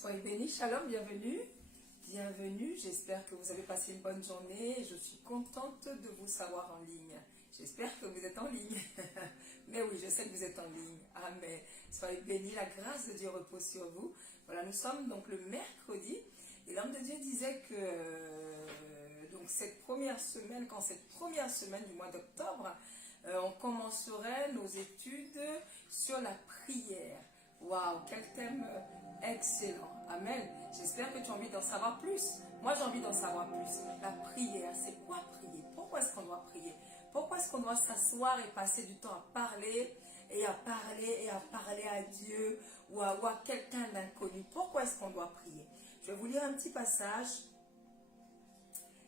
Soyez bénis, shalom, bienvenue. Bienvenue, j'espère que vous avez passé une bonne journée. Je suis contente de vous savoir en ligne. J'espère que vous êtes en ligne. Mais oui, je sais que vous êtes en ligne. Amen. Soyez bénis, la grâce de Dieu repose sur vous. Voilà, nous sommes donc le mercredi. Et l'homme de Dieu disait que donc cette première semaine, quand cette première semaine du mois d'octobre, on commencerait nos études sur la prière. Waouh, quel thème excellent. Amen. J'espère que tu as envie d'en savoir plus. Moi, j'ai envie d'en savoir plus. La prière, c'est quoi prier? Pourquoi est-ce qu'on doit prier? Pourquoi est-ce qu'on doit s'asseoir et passer du temps à parler et à parler et à parler à Dieu ou à quelqu'un d'inconnu? Pourquoi est-ce qu'on doit prier? Je vais vous lire un petit passage.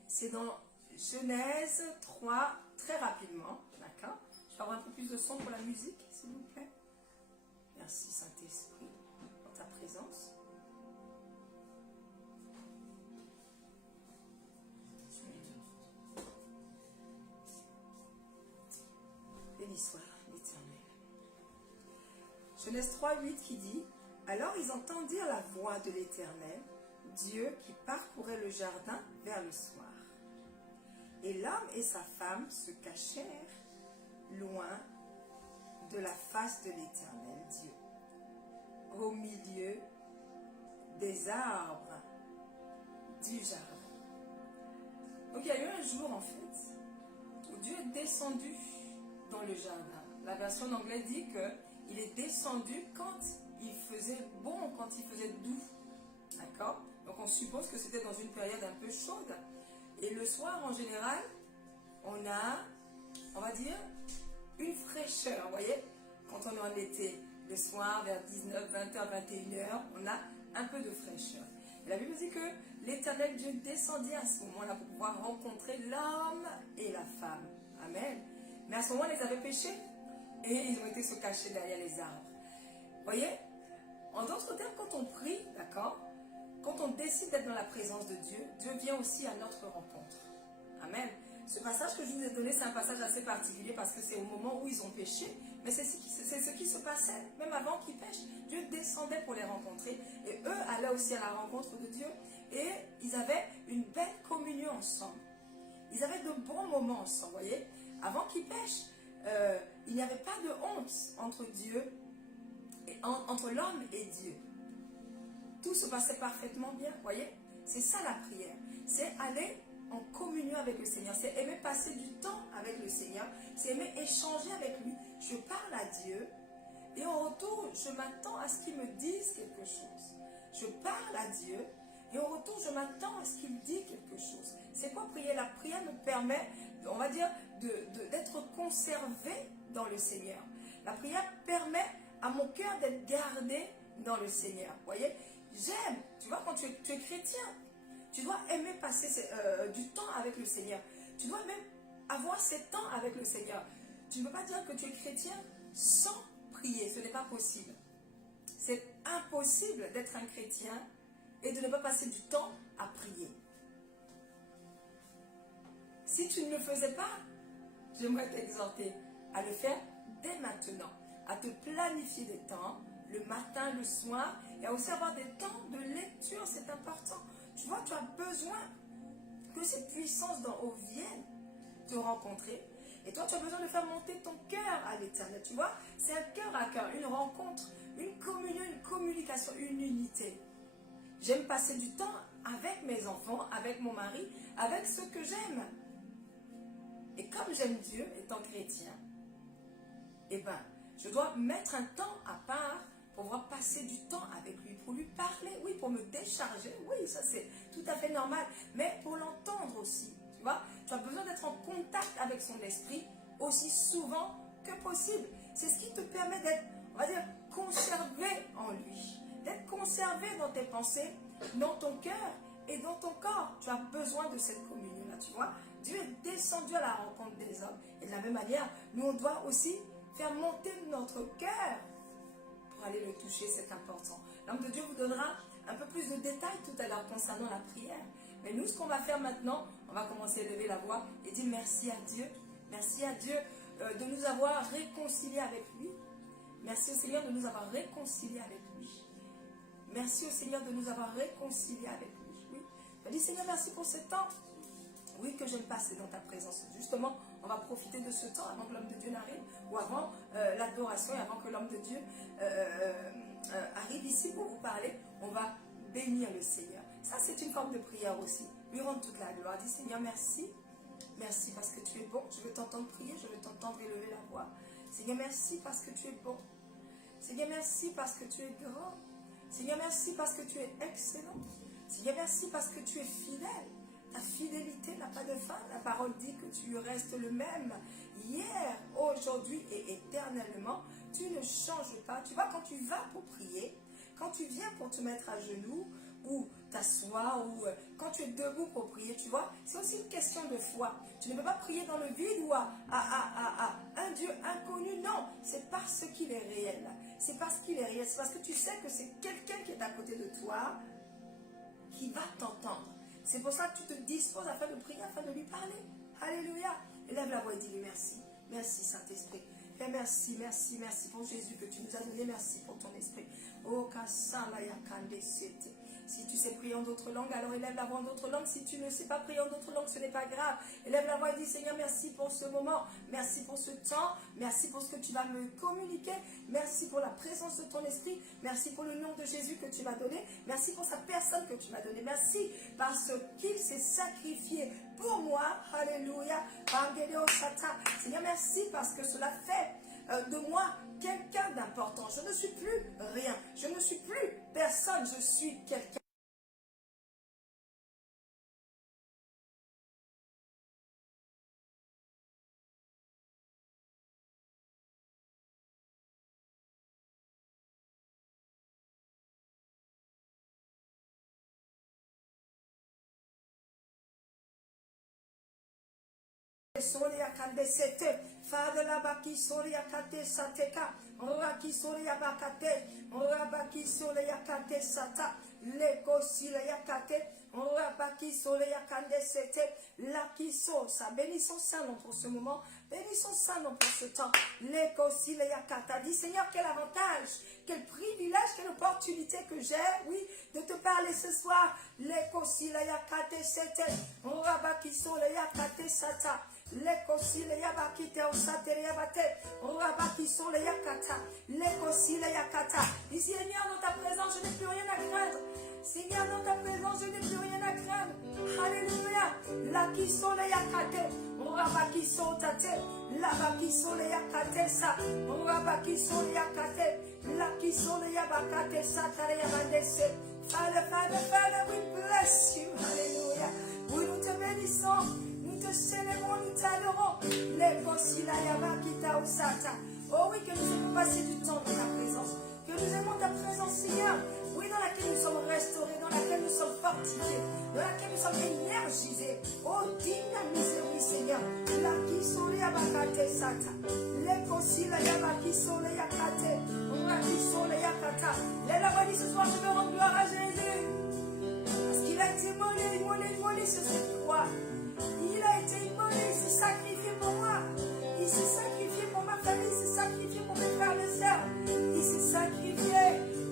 C'est dans Genèse 3, très rapidement. D'accord? Je vais avoir un peu plus de son pour la musique, s'il vous plaît. Merci Saint-Esprit pour ta présence. Béni soit l'Éternel. Genèse 3, 8 qui dit: alors ils entendirent la voix de l'Éternel, Dieu qui parcourait le jardin vers le soir. Et l'homme et sa femme se cachèrent loin de la face de l'Éternel Dieu, au milieu des arbres du jardin. Donc il y a eu un jour en fait où Dieu est descendu dans le jardin. La version anglaise dit qu'il est descendu quand il faisait bon, quand il faisait doux. D'accord? Donc on suppose que c'était dans une période un peu chaude. Et le soir en général, on va dire, une fraîcheur, vous voyez, quand on est en été, le soir vers 19, 20h, 21h, on a un peu de fraîcheur. Et la Bible dit que l'Éternel Dieu descendit à ce moment-là pour pouvoir rencontrer l'homme et la femme. Amen. Mais à ce moment, ils avaient péché et ils ont été se cacher derrière les arbres. Vous voyez, en d'autres termes, quand on prie, d'accord, quand on décide d'être dans la présence de Dieu, Dieu vient aussi à notre rencontre. Amen. Ce passage que je vous ai donné, c'est un passage assez particulier parce que c'est au moment où ils ont péché, mais c'est ce qui se passait, même avant qu'ils pêchent. Dieu descendait pour les rencontrer et eux allaient aussi à la rencontre de Dieu et ils avaient une belle communion ensemble. Ils avaient de bons moments ensemble, vous voyez. Avant qu'ils pêchent, il n'y avait pas de honte entre Dieu, entre l'homme et Dieu. Tout se passait parfaitement bien, vous voyez. C'est ça la prière, c'est aller en communion avec le Seigneur, c'est aimer passer du temps avec le Seigneur, c'est aimer échanger avec lui. Je parle à Dieu et en retour, je m'attends à ce qu'il me dise quelque chose. Je parle à Dieu et en retour, je m'attends à ce qu'il dise quelque chose. C'est quoi prier? La prière me permet, on va dire, d'être conservé dans le Seigneur. La prière permet à mon cœur d'être gardé dans le Seigneur. Vous voyez, j'aime, tu vois, quand tu es chrétien, tu dois aimer passer du temps avec le Seigneur. Tu dois même avoir ces temps avec le Seigneur. Tu ne peux pas dire que tu es chrétien sans prier. Ce n'est pas possible. C'est impossible d'être un chrétien et de ne pas passer du temps à prier. Si tu ne le faisais pas, j'aimerais t'exhorter à le faire dès maintenant, à te planifier des temps, le matin, le soir, et à aussi avoir des temps de lecture, c'est important. Tu vois, tu as besoin que cette puissance d'en haut vienne te rencontrer. Et toi, tu as besoin de faire monter ton cœur à l'Éternel. Tu vois, c'est un cœur à cœur, une rencontre, une communion, une communication, une unité. J'aime passer du temps avec mes enfants, avec mon mari, avec ceux que j'aime. Et comme j'aime Dieu, étant chrétien, eh ben, je dois mettre un temps à part pour pouvoir passer du temps avec lui, pour lui parler, oui, pour me décharger, oui, ça c'est tout à fait normal, mais pour l'entendre aussi, tu vois, tu as besoin d'être en contact avec son esprit aussi souvent que possible. C'est ce qui te permet d'être, on va dire, conservé en lui, d'être conservé dans tes pensées, dans ton cœur et dans ton corps. Tu as besoin de cette communion-là, tu vois. Dieu est descendu à la rencontre des hommes. Et de la même manière, nous on doit aussi faire monter notre cœur pour aller le toucher, c'est important. L'homme de Dieu vous donnera un peu plus de détails tout à l'heure concernant la prière. Mais nous, ce qu'on va faire maintenant, on va commencer à lever la voix et dire merci à Dieu. Merci à Dieu de nous avoir réconciliés avec lui. Merci au Seigneur de nous avoir réconciliés avec lui. Merci au Seigneur de nous avoir réconciliés avec lui. Oui. Je dis Seigneur, merci pour ce temps. Oui, que j'aime passer dans ta présence. Justement, on va profiter de ce temps avant que l'homme de Dieu n'arrive, ou avant l'adoration et avant que l'homme de Dieu arrive ici pour vous parler. On va bénir le Seigneur. Ça, c'est une forme de prière aussi. Lui rendre toute la gloire. Dis Seigneur, merci. Merci parce que tu es bon. Je veux t'entendre prier, je veux t'entendre élever la voix. Seigneur, merci parce que tu es bon. Seigneur, merci parce que tu es grand. Seigneur, merci parce que tu es excellent. Seigneur, merci parce que tu es fidèle. Ta fidélité n'a pas de fin. La parole dit que tu restes le même hier, aujourd'hui et éternellement. Tu ne changes pas. Tu vois, quand tu vas pour prier, quand tu viens pour te mettre à genoux ou t'asseoir ou quand tu es debout pour prier, tu vois, c'est aussi une question de foi. Tu ne peux pas prier dans le vide ou à un Dieu inconnu. Non, c'est parce qu'il est réel. C'est parce qu'il est réel. C'est parce que tu sais que c'est quelqu'un qui est à côté de toi qui va t'entendre. C'est pour ça que tu te disposes afin de prier, afin de lui parler. Alléluia. Élève la voix et dis-lui merci. Merci Saint-Esprit. Père, merci, merci, merci pour Jésus que tu nous as donné. Merci pour ton esprit. Oh, si tu sais prier en d'autres langues, alors élève la voix en d'autres langues. Si tu ne sais pas prier en d'autres langues, ce n'est pas grave. Élève la voix et dis Seigneur, merci pour ce moment. Merci pour ce temps. Merci pour ce que tu vas me communiquer. Merci pour la présence de ton esprit. Merci pour le nom de Jésus que tu m'as donné. Merci pour sa personne que tu m'as donnée. Merci parce qu'il s'est sacrifié pour moi. Alléluia. Seigneur, merci parce que cela fait de moi quelqu'un d'important. Je ne suis plus rien. Je ne suis plus personne. Je suis quelqu'un. Father labaki soria kate sateka raki soria bakate rabaki soria kate sata leko siria kate rabaki soria kande sete lakiso. Ça bénissons ça non pour ce moment, bénissons ça non pour ce temps. Leko siria kata. Dis Seigneur, quel avantage, quel privilège, quelle opportunité que j'ai, oui, de te parler ce soir. Leko siria kate sete rabaki soria kate sata. Lekosile yabakite osatere yabate, rabakisole yakata, lekosile yakata. Dis Seigneur, dans ta présence, je n'ai plus rien à craindre. Seigneur, dans ta présence, je n'ai plus rien à craindre. Alléluia. Lakisole yakate, rabakisotate, labakisole yakate sa, rabakisole yakate, lakisole yabakate satare yabandese. Father, Father, Father, we bless you. Alléluia. Oui, nous te bénissons. Nous te célébrons, nous t'adorons. Oh oui, que nous aimons passer du temps dans ta présence. Que nous aimons ta présence, Seigneur. Oui, dans laquelle nous sommes restaurés, dans laquelle nous sommes fortifiés, dans laquelle nous sommes énergisés. Oh, dynamisés, oui, Seigneur. La qui sont les abakate sata. Les concile yabaki sont les yakate. Qui sont les yakata. Les lavadis ce soir, je veux rendre gloire à Jésus. Parce qu'il a été immolé sur cette croix. Il a été immolé, il s'est sacrifié pour moi. Il s'est sacrifié pour ma famille, il s'est sacrifié pour mes frères et sœurs. Il s'est sacrifié.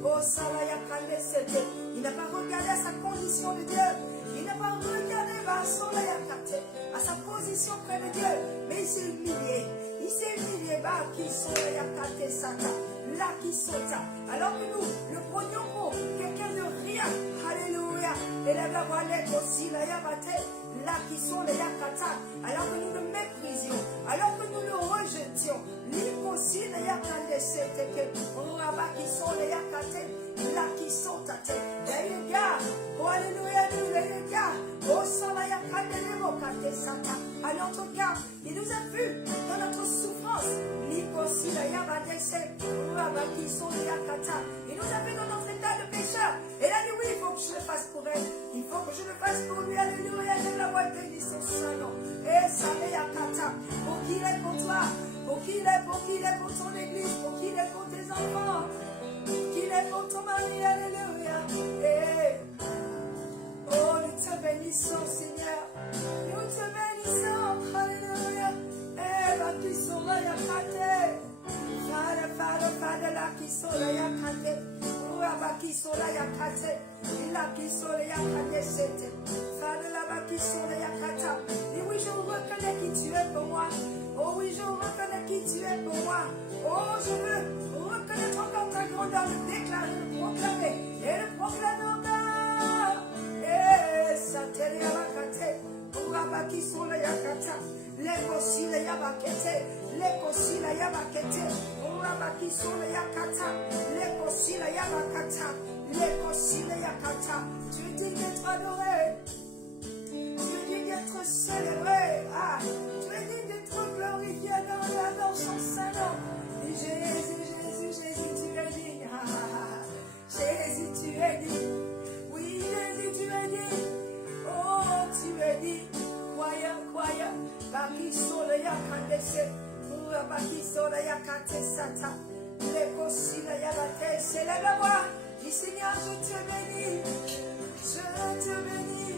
Oh, Salaya Kandesete. Il n'a pas regardé à sa condition de Dieu. Il n'a pas regardé à sa position près de Dieu. Mais il s'est humilié. Il s'est humilié. Alors que nous le prenions pour quelqu'un de rien. Alléluia. Élève la voix, aussi la yabate. Là qui sont les yakata, alors que nous le méprisions, alors que nous le rejetions, l'impossible les yakande c'était que rabat qui sont les yakate, là qui sont tate, les gars, oh alléluia, les gars, oh sans la yakande les mokate sata, à notre cas, il nous a vus dans notre souffrance, l'impossible les yabade c'est rabat qui sont les yakata, il nous a vus dans notre état de pécheur, et il a dit oui, il faut que je le fasse pour elle, il faut que je le fasse pour lui, alléluia, la voix bénisse son Saint-Nom. Et ça est Yakata. Pour qu'il est pour toi. Pour qu'il est pour ton église. Pour qu'il est pour tes enfants. Pour qu'il est pour ton mari. Alléluia. Et oh, nous te bénissons, Seigneur. Nous te bénissons. Alléluia. Et là qui sont là, Yakate. Father, là qui sont là, Yakate. qui sont là, yakate. Là qui sont là, yakane. Father, là qui sont là, yakata. Et oui, je reconnais qui tu es pour moi. Oh oui, je reconnais qui tu es pour moi. Oh, je veux reconnaître encore ta grandeur, le déclarer, le proclamer et le proclamer encore. Et ça t'est là, yakate. Urabaki sont là, yakata. Les kossi la yabakete, les kossi la yabakete, urabaki sont la yakata, les kossi la yabakata, les kossi la yakata. Tu es digne d'être adoré, tu es digne d'être célébré, ah, tu es digne d'être glorifié dans son Saint-Nom. Jésus, Jésus, Jésus, tu es digne, ah, ah, ah. Jésus, tu es digne, oui, Jésus, tu es digne, oh, tu es digne. Croyant, Baki sola yakandese, Baki sola yakate sata, Leko sila yabate, c'est la voix. Dis Seigneur, je te bénis, je te bénis,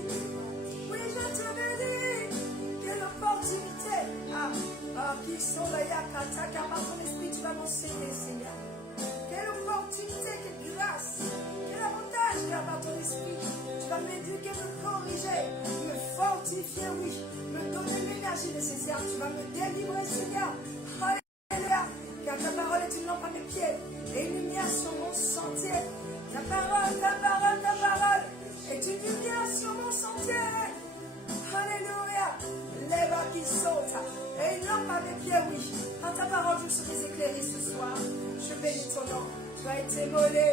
oui, je te bénis. Quelle opportunité, ah, Baki sola yakata, car par ton esprit tu vas m'enseigner, Seigneur. Quelle opportunité, quelle grâce, quel avantage, car par ton esprit tu vas m'éduquer, me corriger, me fortifier, oui, me donner l'énergie nécessaire. Tu vas me délivrer, Seigneur. Alléluia. Car ta parole est une lampe à mes pieds et une lumière sur mon sentier. Ta parole est une lumière sur mon sentier. Alléluia. Lève qui saute et une lampe à mes pieds, oui. Par ta parole, je serai éclairé ce soir. Je bénis ton nom. Tu as été immolé.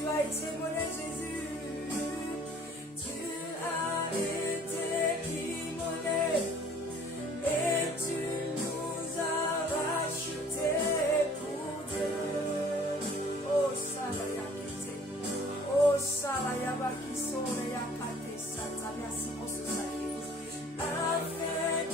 Tu as été immolé, Jésus. Tu as été immolé et tu nous as rachetés pour Dieu. Oh, Salayakete. Oh, Salayabaki, Solayakate, Sata. Merci pour ce sacrifice. A fait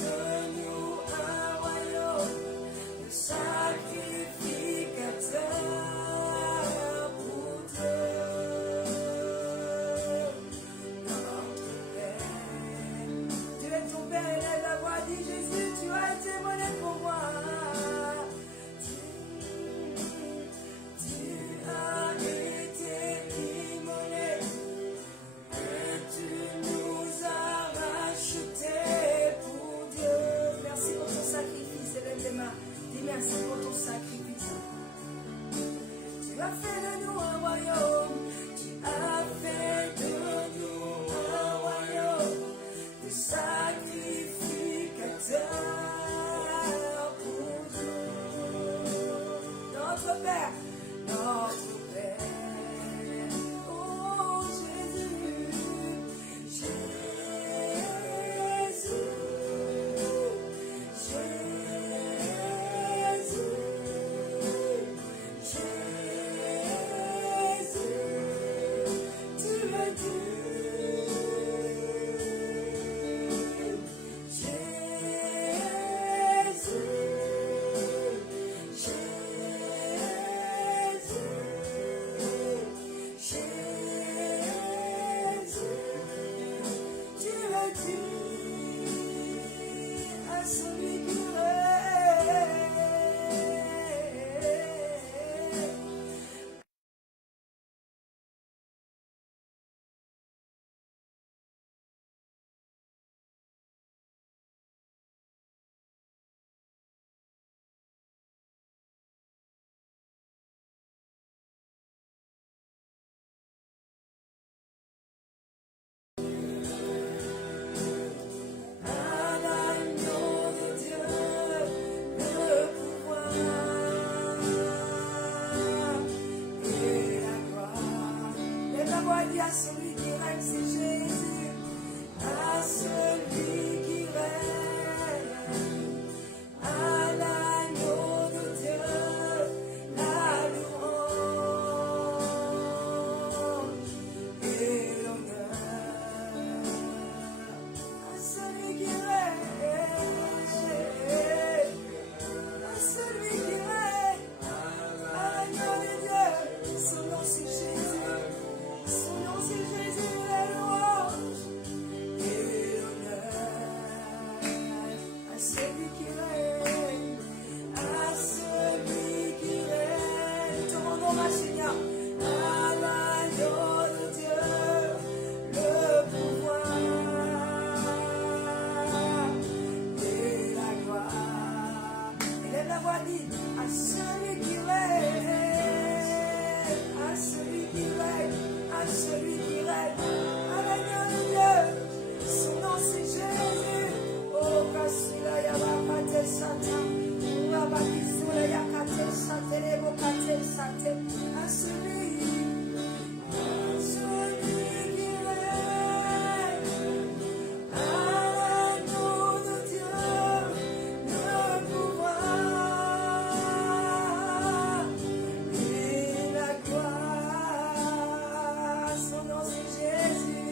celui qui règne, à l'agneau de Dieu. Son nom c'est Jésus. Oh, Kasula Yabakate Sata. Rabakisula Yakate Sate, Lebokate Sate. À celui qui règne, à l'agneau de Dieu, le pouvoir et la gloire. Son nom c'est Jésus.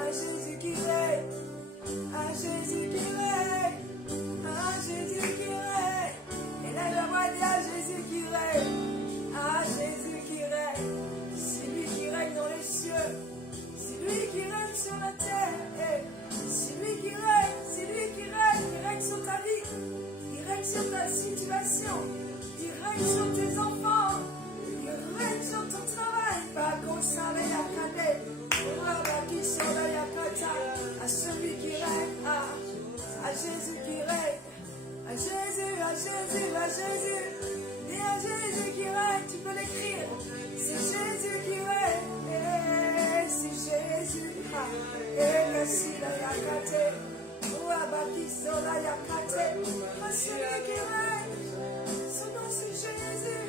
À Jésus qui règne, à Jésus qui règne, à Jésus qui règne. Et là, la voix dit à Jésus qui règne, à Jésus qui règne. C'est lui qui règne dans les cieux, c'est lui qui règne sur la terre. C'est lui qui règne sur ta vie, il règne sur ta situation, il règne sur tes enfants, il règne sur ton travail. Pas qu'on s'arrête à cadet. À celui qui règne, à Jésus qui règne, à Jésus, à Jésus, à Jésus. Et à Jésus qui règne, tu peux l'écrire. C'est Jésus qui règne, c'est Jésus. Et merci la yakate, la yakate. À celui qui règne, son nom c'est Jésus,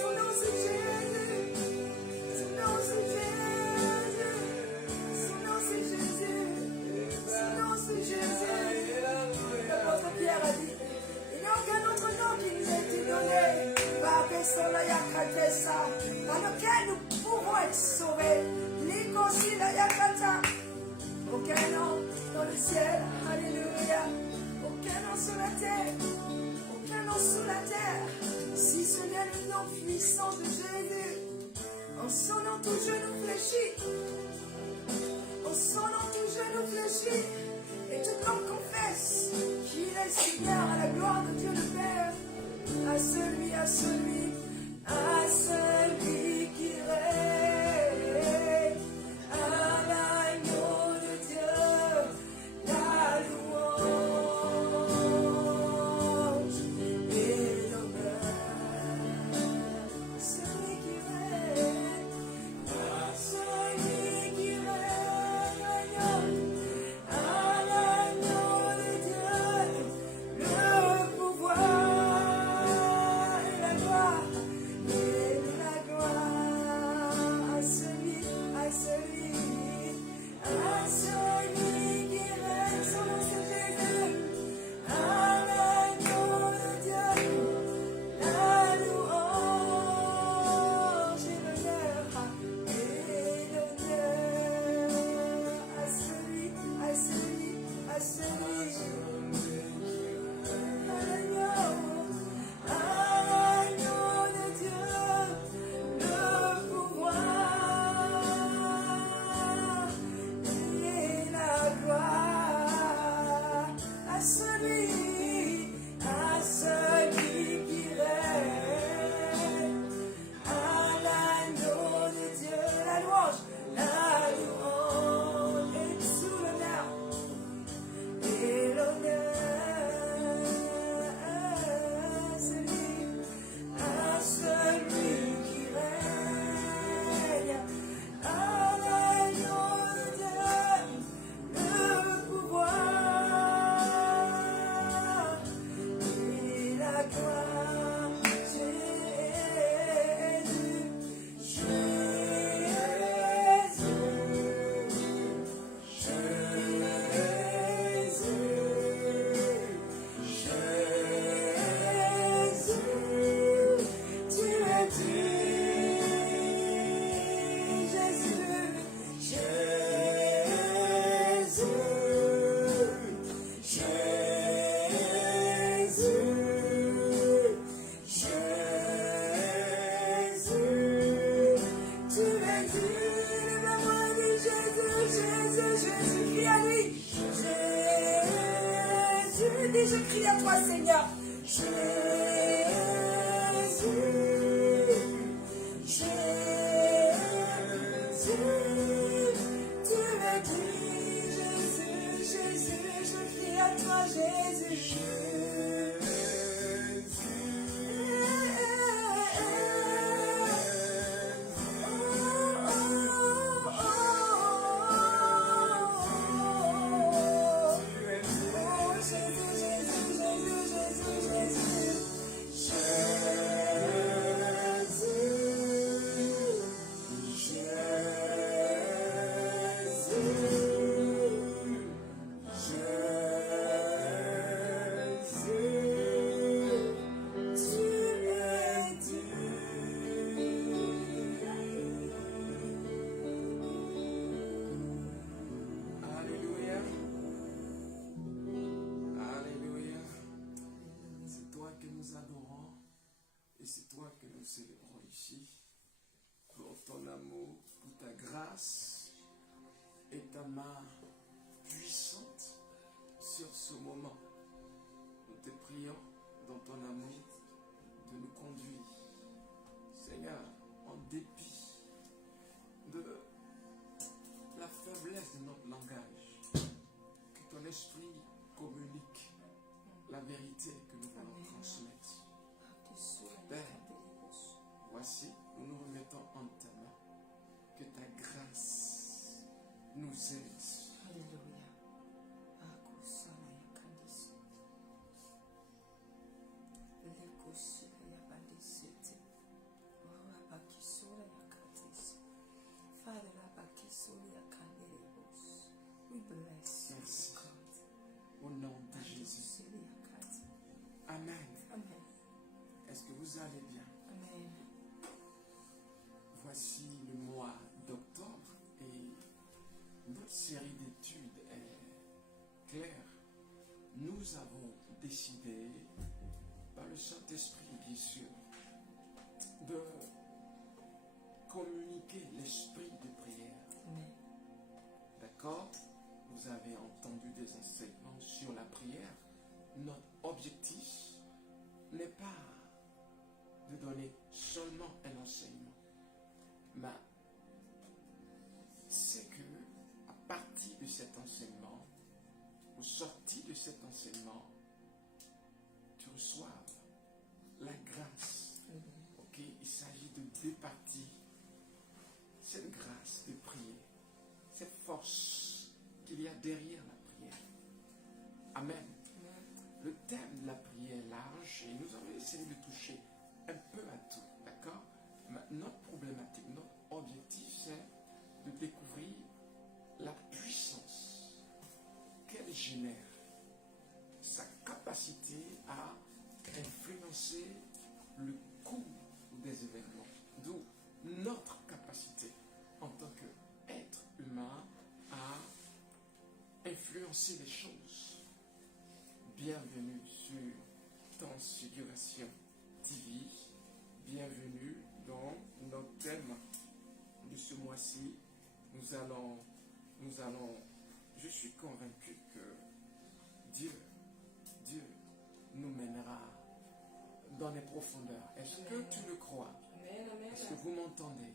son nom c'est Jésus, son nom c'est Jésus. L'apôtre Pierre a dit, il n'y a aucun autre nom qui nous a été donné par lequel nous pouvons être sauvés. Aucun nom dans le ciel, alléluia. Aucun nom sur la terre, aucun nom sous la terre, si ce n'est le nom puissant de Jésus. En son nom tout genou fléchit, en son nom tout genou fléchit. Et toute langue confesse qu'il est Seigneur à la gloire de Dieu le Père. À celui qui règne, à l'agneau de Dieu, la louange et l'honneur. Celui qui règne, à celui qui règne, à l'agneau de Dieu, le pouvoir et la gloire. Oui, je crie à toi, Seigneur. Jésus, Jésus, tu me dis, Jésus, Jésus, je crie à toi, Jésus. Célébrons ici pour ton amour, pour ta grâce et ta main puissante sur ce moment. Nous te prions dans ton amour de nous conduire, Seigneur, en dépit de la faiblesse de notre langage, que ton esprit communique la vérité que nous voulons transmettre. Père, voici, nous nous remettons en ta main. Que ta grâce nous aide. Alléluia. We bless you. Merci. Au nom de Jésus. Amen. Amen. Est-ce que vous allez bien? Amen. Voici le mois d'octobre et notre série d'études est claire. Nous avons décidé, par le Saint-Esprit bien sûr, de communiquer l'esprit de prière. Amen. D'accord? Vous avez entendu des enseignements sur la prière. Notre objectif n'est pas de donner seulement un enseignement, mais c'est que à partir de cet enseignement, au sorti de cet enseignement, tu reçoives la grâce. Ok, il s'agit de départir cette grâce de prier, cette force qu'il y a derrière la prière. Amen. Le thème de la prière est large et nous allons essayer de toucher un peu à tout, d'accord? Mais notre problématique, notre objectif, c'est de découvrir la puissance qu'elle génère, sa capacité à influencer le cours des événements, d'où notre capacité en tant qu'être humain à influencer les choses. Bienvenue sur Transfiguration TV. Bienvenue dans notre thème de ce mois-ci. Nous allons, je suis convaincu que Dieu nous mènera dans les profondeurs. Est-ce que tu le crois? Est-ce que vous m'entendez?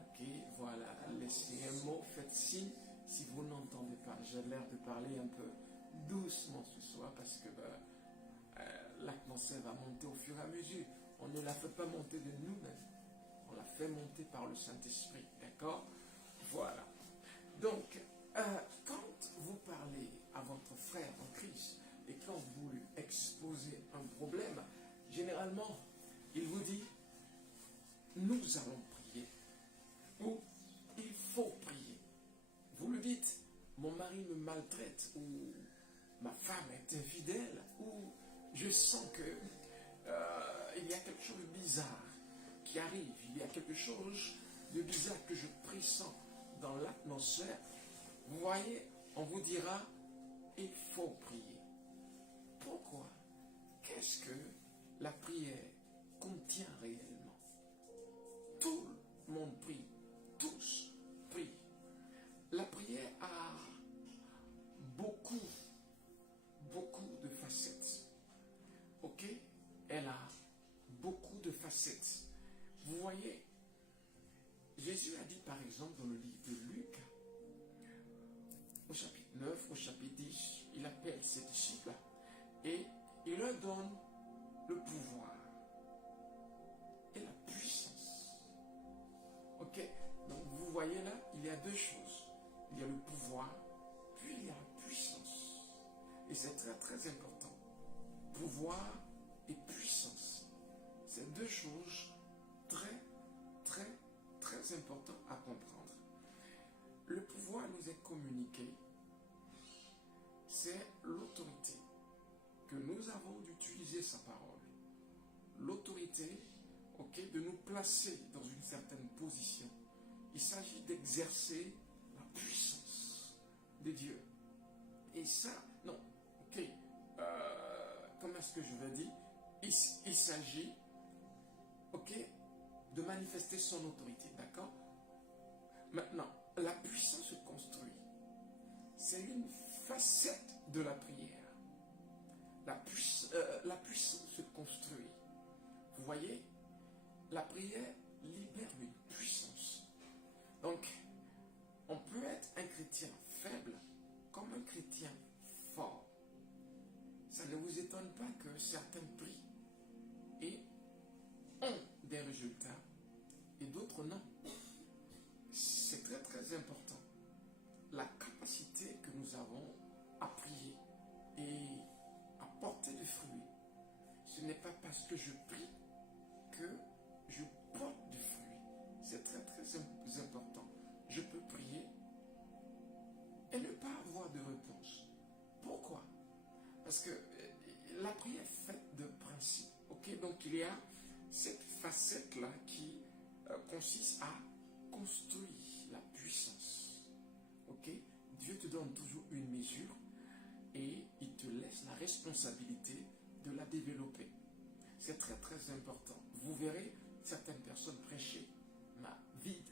Ok, voilà. Laissez un mot, faites signe si vous n'entendez pas. J'ai l'air de parler un peu doucement ce soir parce que l'atmosphère va monter au fur et à mesure. On ne la fait pas monter de nous-mêmes. On la fait monter par le Saint-Esprit. D'accord? Voilà. Donc, quand vous parlez à votre frère en Christ et quand vous lui exposez un problème, généralement, il vous dit, nous allons prier ou il faut prier. Vous lui dites, mon mari me maltraite ou ma femme est infidèle ou je sens que il y a quelque chose de bizarre qui arrive, il y a quelque chose de bizarre que je pressens dans l'atmosphère. Vous voyez, on vous dira, il faut prier. Pourquoi? Qu'est-ce que la prière contient réellement? Tout le monde prie, tous prient. La prière a beaucoup de facettes. exemple, dans le livre de Luc, au chapitre 9, au chapitre 10, il appelle ses disciples et il leur donne le pouvoir et la puissance. Ok? Donc vous voyez là, il y a deux choses. Il y a le pouvoir, puis il y a la puissance. Et c'est très très important. Pouvoir et puissance. C'est deux choses très très très importantes à comprendre. Le pouvoir nous est communiqué. C'est l'autorité que nous avons d'utiliser sa parole. L'autorité, ok, de nous placer dans une certaine position. Il s'agit d'exercer la puissance de Dieu. Et ça, non, ok, comment est-ce que je vais dire? Il s'agit, ok, de manifester son autorité, d'accord? Maintenant, la puissance se construit. C'est une facette de la prière. La puissance se construit. Vous voyez, la prière libère une puissance. Donc, on peut être un chrétien faible comme un chrétien fort. Ça ne vous étonne pas que certains prient et ont des résultats et d'autres non. C'est très très important. La capacité que nous avons à prier et à porter des fruits. Ce n'est pas parce que je prie que je porte des fruits. C'est très très important. Je peux prier et ne pas avoir de réponse. Pourquoi? Parce que la prière est faite de principes. Ok, donc il y a cette facette-là qui consiste à construire la puissance. Ok, Dieu te donne toujours une mesure et il te laisse la responsabilité de la développer. C'est très très important. Vous verrez certaines personnes prêcher, mais vide,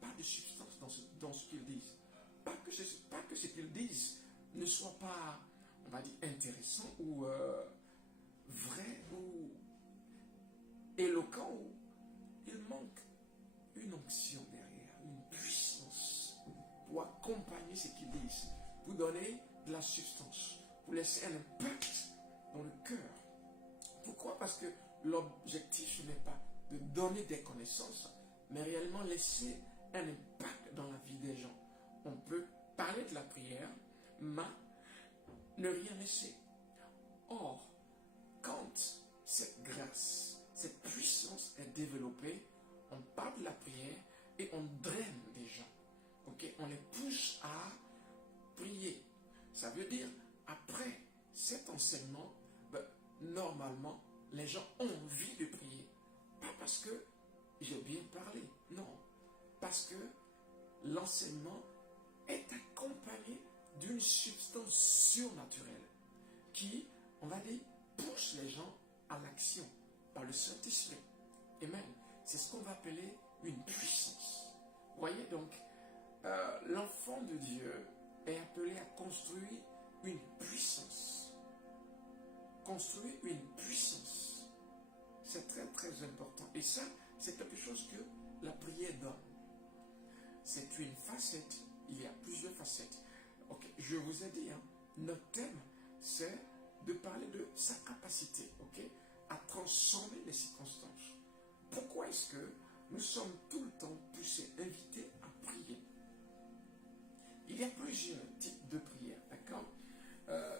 pas de substance dans ce qu'ils disent. Pas que ce qu'ils disent ne soit pas, on va dire, intéressant ou vrai ou éloquent, ou il manque une onction derrière, une puissance pour accompagner ce qu'ils disent, pour donner de la substance, pour laisser un impact dans le cœur. Pourquoi? Parce que l'objectif, ce n'est pas de donner des connaissances, mais réellement laisser un impact dans la vie des gens. On peut parler de la prière, mais ne rien laisser. Or, quand cette grâce, cette puissance est développée, on parle de la prière et on draine les gens. Okay? On les pousse à prier. Ça veut dire, après cet enseignement, normalement, les gens ont envie de prier. Pas parce que j'ai bien parlé, non. Parce que l'enseignement est accompagné d'une substance surnaturelle qui, on va dire, pousse les gens à l'action par le Saint-Esprit. Amen. C'est ce qu'on va appeler une puissance. Vous voyez donc, l'enfant de Dieu est appelé à construire une puissance. Construire une puissance. C'est très très important. Et ça, c'est quelque chose que la prière donne. C'est une facette. Il y a plusieurs facettes. Okay. Je vous ai dit, notre thème, c'est de parler de sa capacité, à transformer les circonstances. Pourquoi est-ce que nous sommes tout le temps poussés, invités à prier? Il y a plusieurs types de prières, d'accord?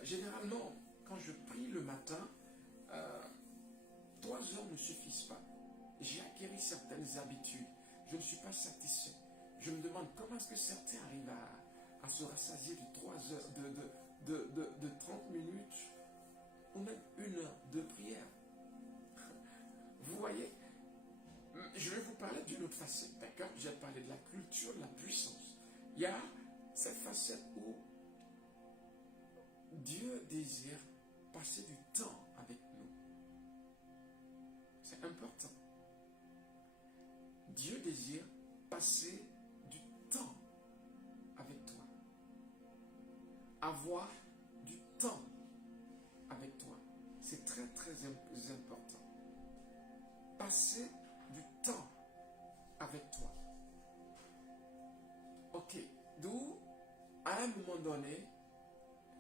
Généralement, quand je prie le matin, 3 heures ne suffisent pas. J'ai acquis certaines habitudes. Je ne suis pas satisfait. Je me demande comment est-ce que certains arrivent à se rassasier de 3 heures, de 30 minutes ou même 1 heure de prière. Vous voyez, je vais vous parler d'une autre facette, d'accord? J'ai parlé de la culture, de la puissance. Il y a cette facette où Dieu désire passer du temps avec nous. C'est important. Dieu désire passer du temps avec toi. Avoir du temps avec toi. C'est très très important. Passer du temps avec toi. Ok. D'où, à un moment donné,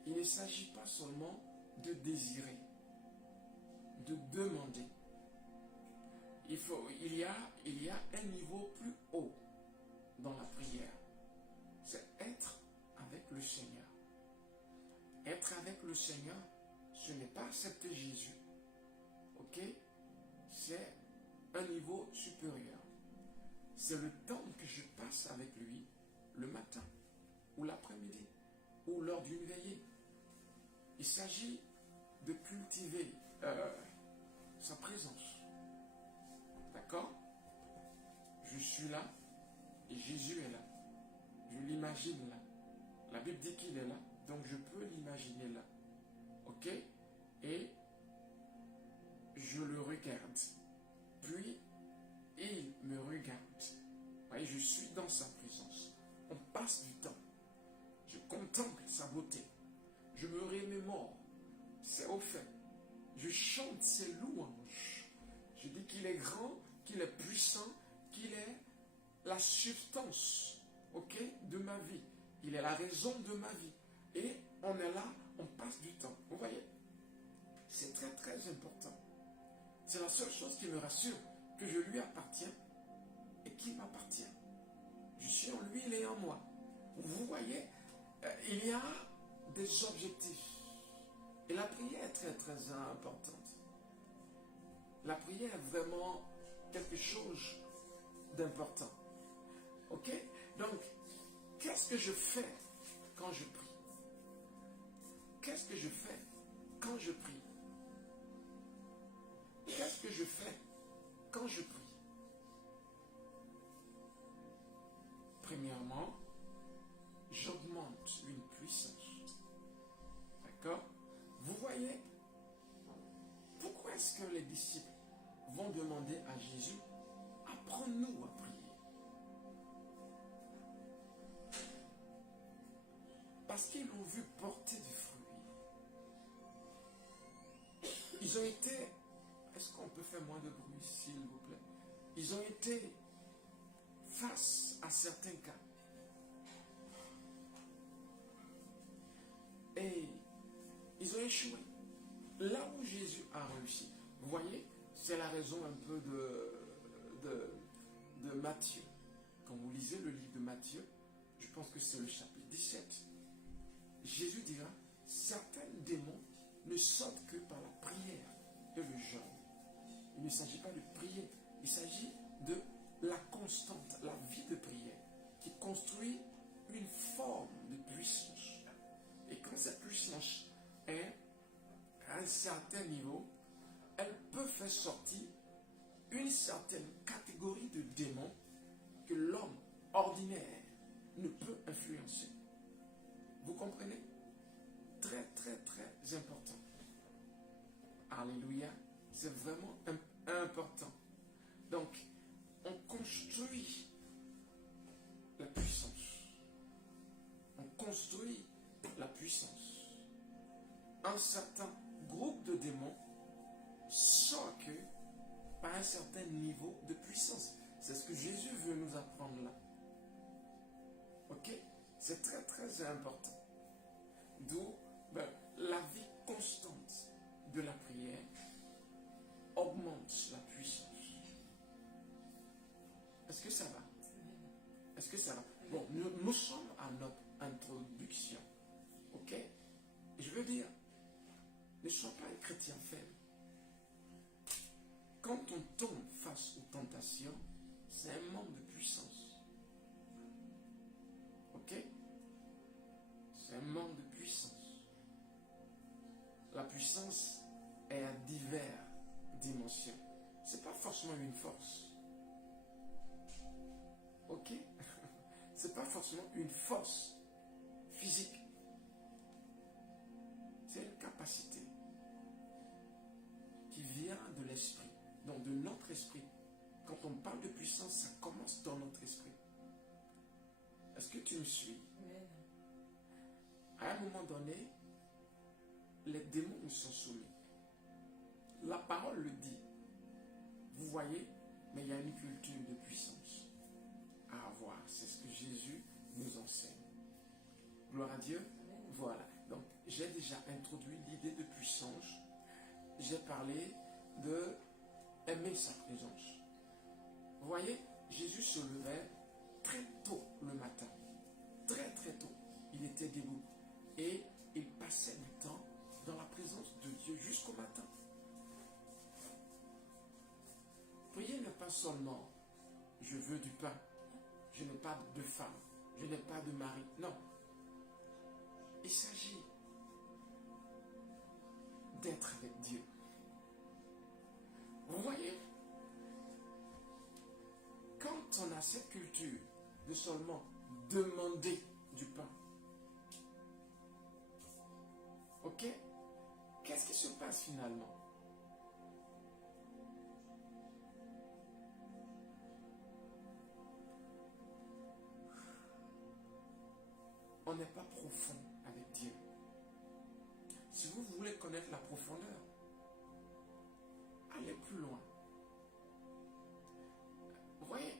il ne s'agit pas seulement de désirer, de demander. Il y a un niveau plus haut dans la prière. C'est être avec le Seigneur. Être avec le Seigneur, ce n'est pas accepter Jésus. Ok? C'est un niveau supérieur. C'est le temps que je passe avec lui le matin ou l'après-midi ou lors d'une veillée. Il s'agit de cultiver sa présence. D'accord? Je suis là et Jésus est là. Je l'imagine là. La Bible dit qu'il est là, donc je peux l'imaginer là. Ok? Et je le regarde. Puis, il me regarde. Et je suis dans sa présence. On passe du temps. Je contemple sa beauté. Je me remémore. C'est au fait. Je chante ses louanges. Je dis qu'il est grand, qu'il est puissant, qu'il est la substance, ok, de ma vie. Il est la raison de ma vie. Et on est là, on passe du temps. Vous voyez? C'est très très important. C'est la seule chose qui me rassure, que je lui appartiens et qu'il m'appartient. Je suis en lui, il est en moi. Vous voyez, il y a des objectifs. Et la prière est très très importante. La prière est vraiment quelque chose d'important. Ok? Donc, qu'est-ce que je fais quand je prie? Qu'est-ce que je fais quand je prie? Qu'est-ce que je fais quand je prie? Premièrement, j'augmente une puissance. D'accord? Vous voyez, pourquoi est-ce que les disciples vont demander à Jésus, apprends-nous à prier? Parce qu'ils l'ont vu porter du fruit. Ils ont été, est-ce qu'on peut faire moins de bruit, s'il vous plaît? Ils ont été face à certains cas. Et ils ont échoué. Là où Jésus a réussi. Vous voyez, c'est la raison un peu de Matthieu. Quand vous lisez le livre de Matthieu, je pense que c'est le chapitre 17. Jésus dira, certains démons ne sortent que par la prière et le jeûne. Il ne s'agit pas de prier, il s'agit de la constante, la vie de prière, qui construit une forme de puissance. Et quand cette puissance est à un certain niveau, elle peut faire sortir une certaine catégorie de démons que l'homme ordinaire ne peut influencer. Vous comprenez? Très, très, très important. Alléluia. C'est vraiment important. Donc, on construit la puissance. On construit la puissance. Un certain groupe de démons sort que par un certain niveau de puissance. C'est ce que Jésus veut nous apprendre là. Ok? C'est très très important. D'où la vie constante de la prière augmente la puissance. Est-ce que ça va? Est-ce que ça va? Bon, nous sommes à notre introduction. Ok? Je veux dire, ne sois pas un chrétien faible. Quand on tombe face aux tentations, c'est un manque de puissance. Ok? C'est un manque de puissance. La puissance est à diverses dimensions. Ce n'est pas forcément une force. Ok? Ce n'est pas forcément une force physique. C'est une capacité qui vient de l'esprit, donc de notre esprit. Quand on parle de puissance, ça commence dans notre esprit. Est-ce que tu me suis? À un moment donné, les démons nous sont soumis. La parole le dit. Vous voyez, mais il y a une culture de puissance à avoir. C'est ce que Jésus nous enseigne. Gloire à Dieu. Voilà. Donc, j'ai déjà introduit l'idée de puissance. J'ai parlé de aimer sa présence. Vous voyez, Jésus se levait très tôt le matin. Très très tôt. Il était debout. Et il passait du temps dans la présence de Dieu jusqu'au matin. Prier n'est pas seulement je veux du pain, je n'ai pas de femme, je n'ai pas de mari. Non. Il s'agit d'être avec Dieu. Vous voyez, quand on a cette culture de seulement demander du pain, ok, qu'est-ce qui se passe finalement? On n'est pas profond avec Dieu. Si vous voulez connaître la profondeur, allez plus loin. Vous voyez,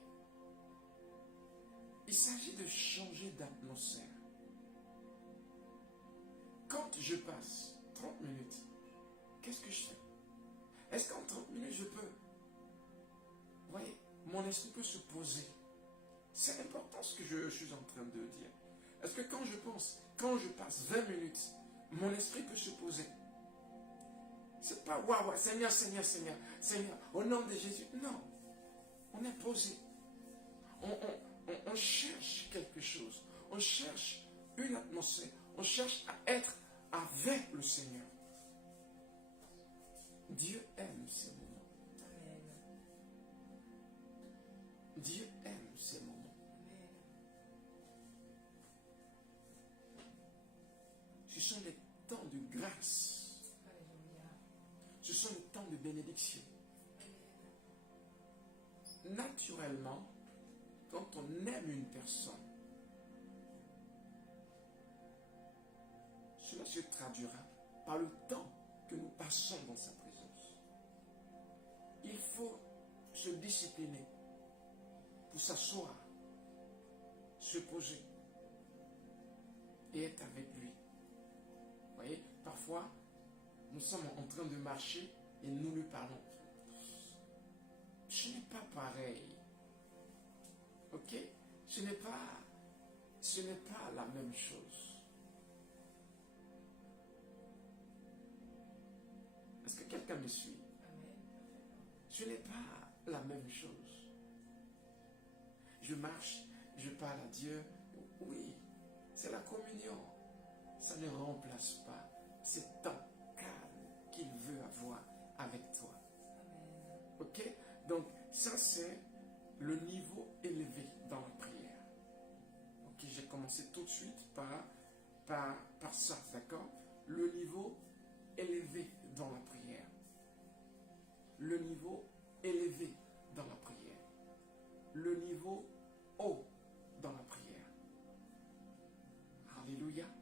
il s'agit de changer d'atmosphère. Quand je passe 30 minutes, qu'est-ce que je fais? Est-ce qu'en 30 minutes je peux? Vous voyez, mon esprit peut se poser. C'est important ce que je suis en train de dire. Est-ce que quand je pense, quand je passe 20 minutes, mon esprit peut se poser? C'est pas waouh, Seigneur, Seigneur, Seigneur, Seigneur, au nom de Jésus. Non, on est posé. On cherche quelque chose. On cherche une atmosphère. On cherche à être avec le Seigneur. Dieu aime ces moments. Amen. Dieu aime ces moments. Ce sont des temps de grâce. Alléluia. Ce sont des temps de bénédiction. Naturellement, quand on aime une personne, cela se traduira par le temps que nous passons dans sa présence. Il faut se discipliner pour s'asseoir, se poser et être avec lui. Vous voyez, parfois, nous sommes en train de marcher et nous lui parlons. Ce n'est pas pareil. Ok? Ce n'est pas la même chose. Est-ce que quelqu'un me suit? Amen. Ce n'est pas la même chose. Je marche, je parle à Dieu. Oui, c'est la communion. Ça ne remplace pas ce temps calme qu'il veut avoir avec toi. Amen. Ok? Donc, ça c'est le niveau élevé dans la prière. Ok, j'ai commencé tout de suite par ça, d'accord? Le niveau élevé dans la prière. Le niveau élevé dans la prière. Le niveau haut dans la prière. Alléluia. Amen.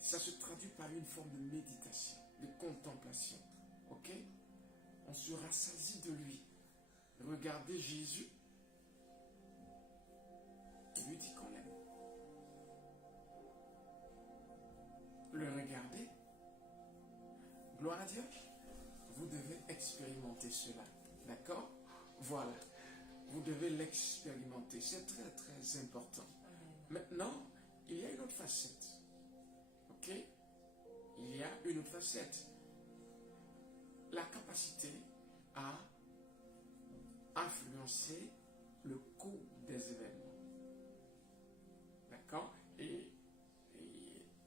Ça se traduit par une forme de méditation, de contemplation. Ok? On se rassasie de lui. Regardez Jésus. Il lui dit qu'on l'aime. Le regarder. Gloire à Dieu. Vous devez expérimenter cela. D'accord? Voilà. Vous devez l'expérimenter. C'est très très important. Amen. Maintenant, il y a une autre facette. Ok? Il y a une autre facette. La capacité à influencer le cours des événements. D'accord? Et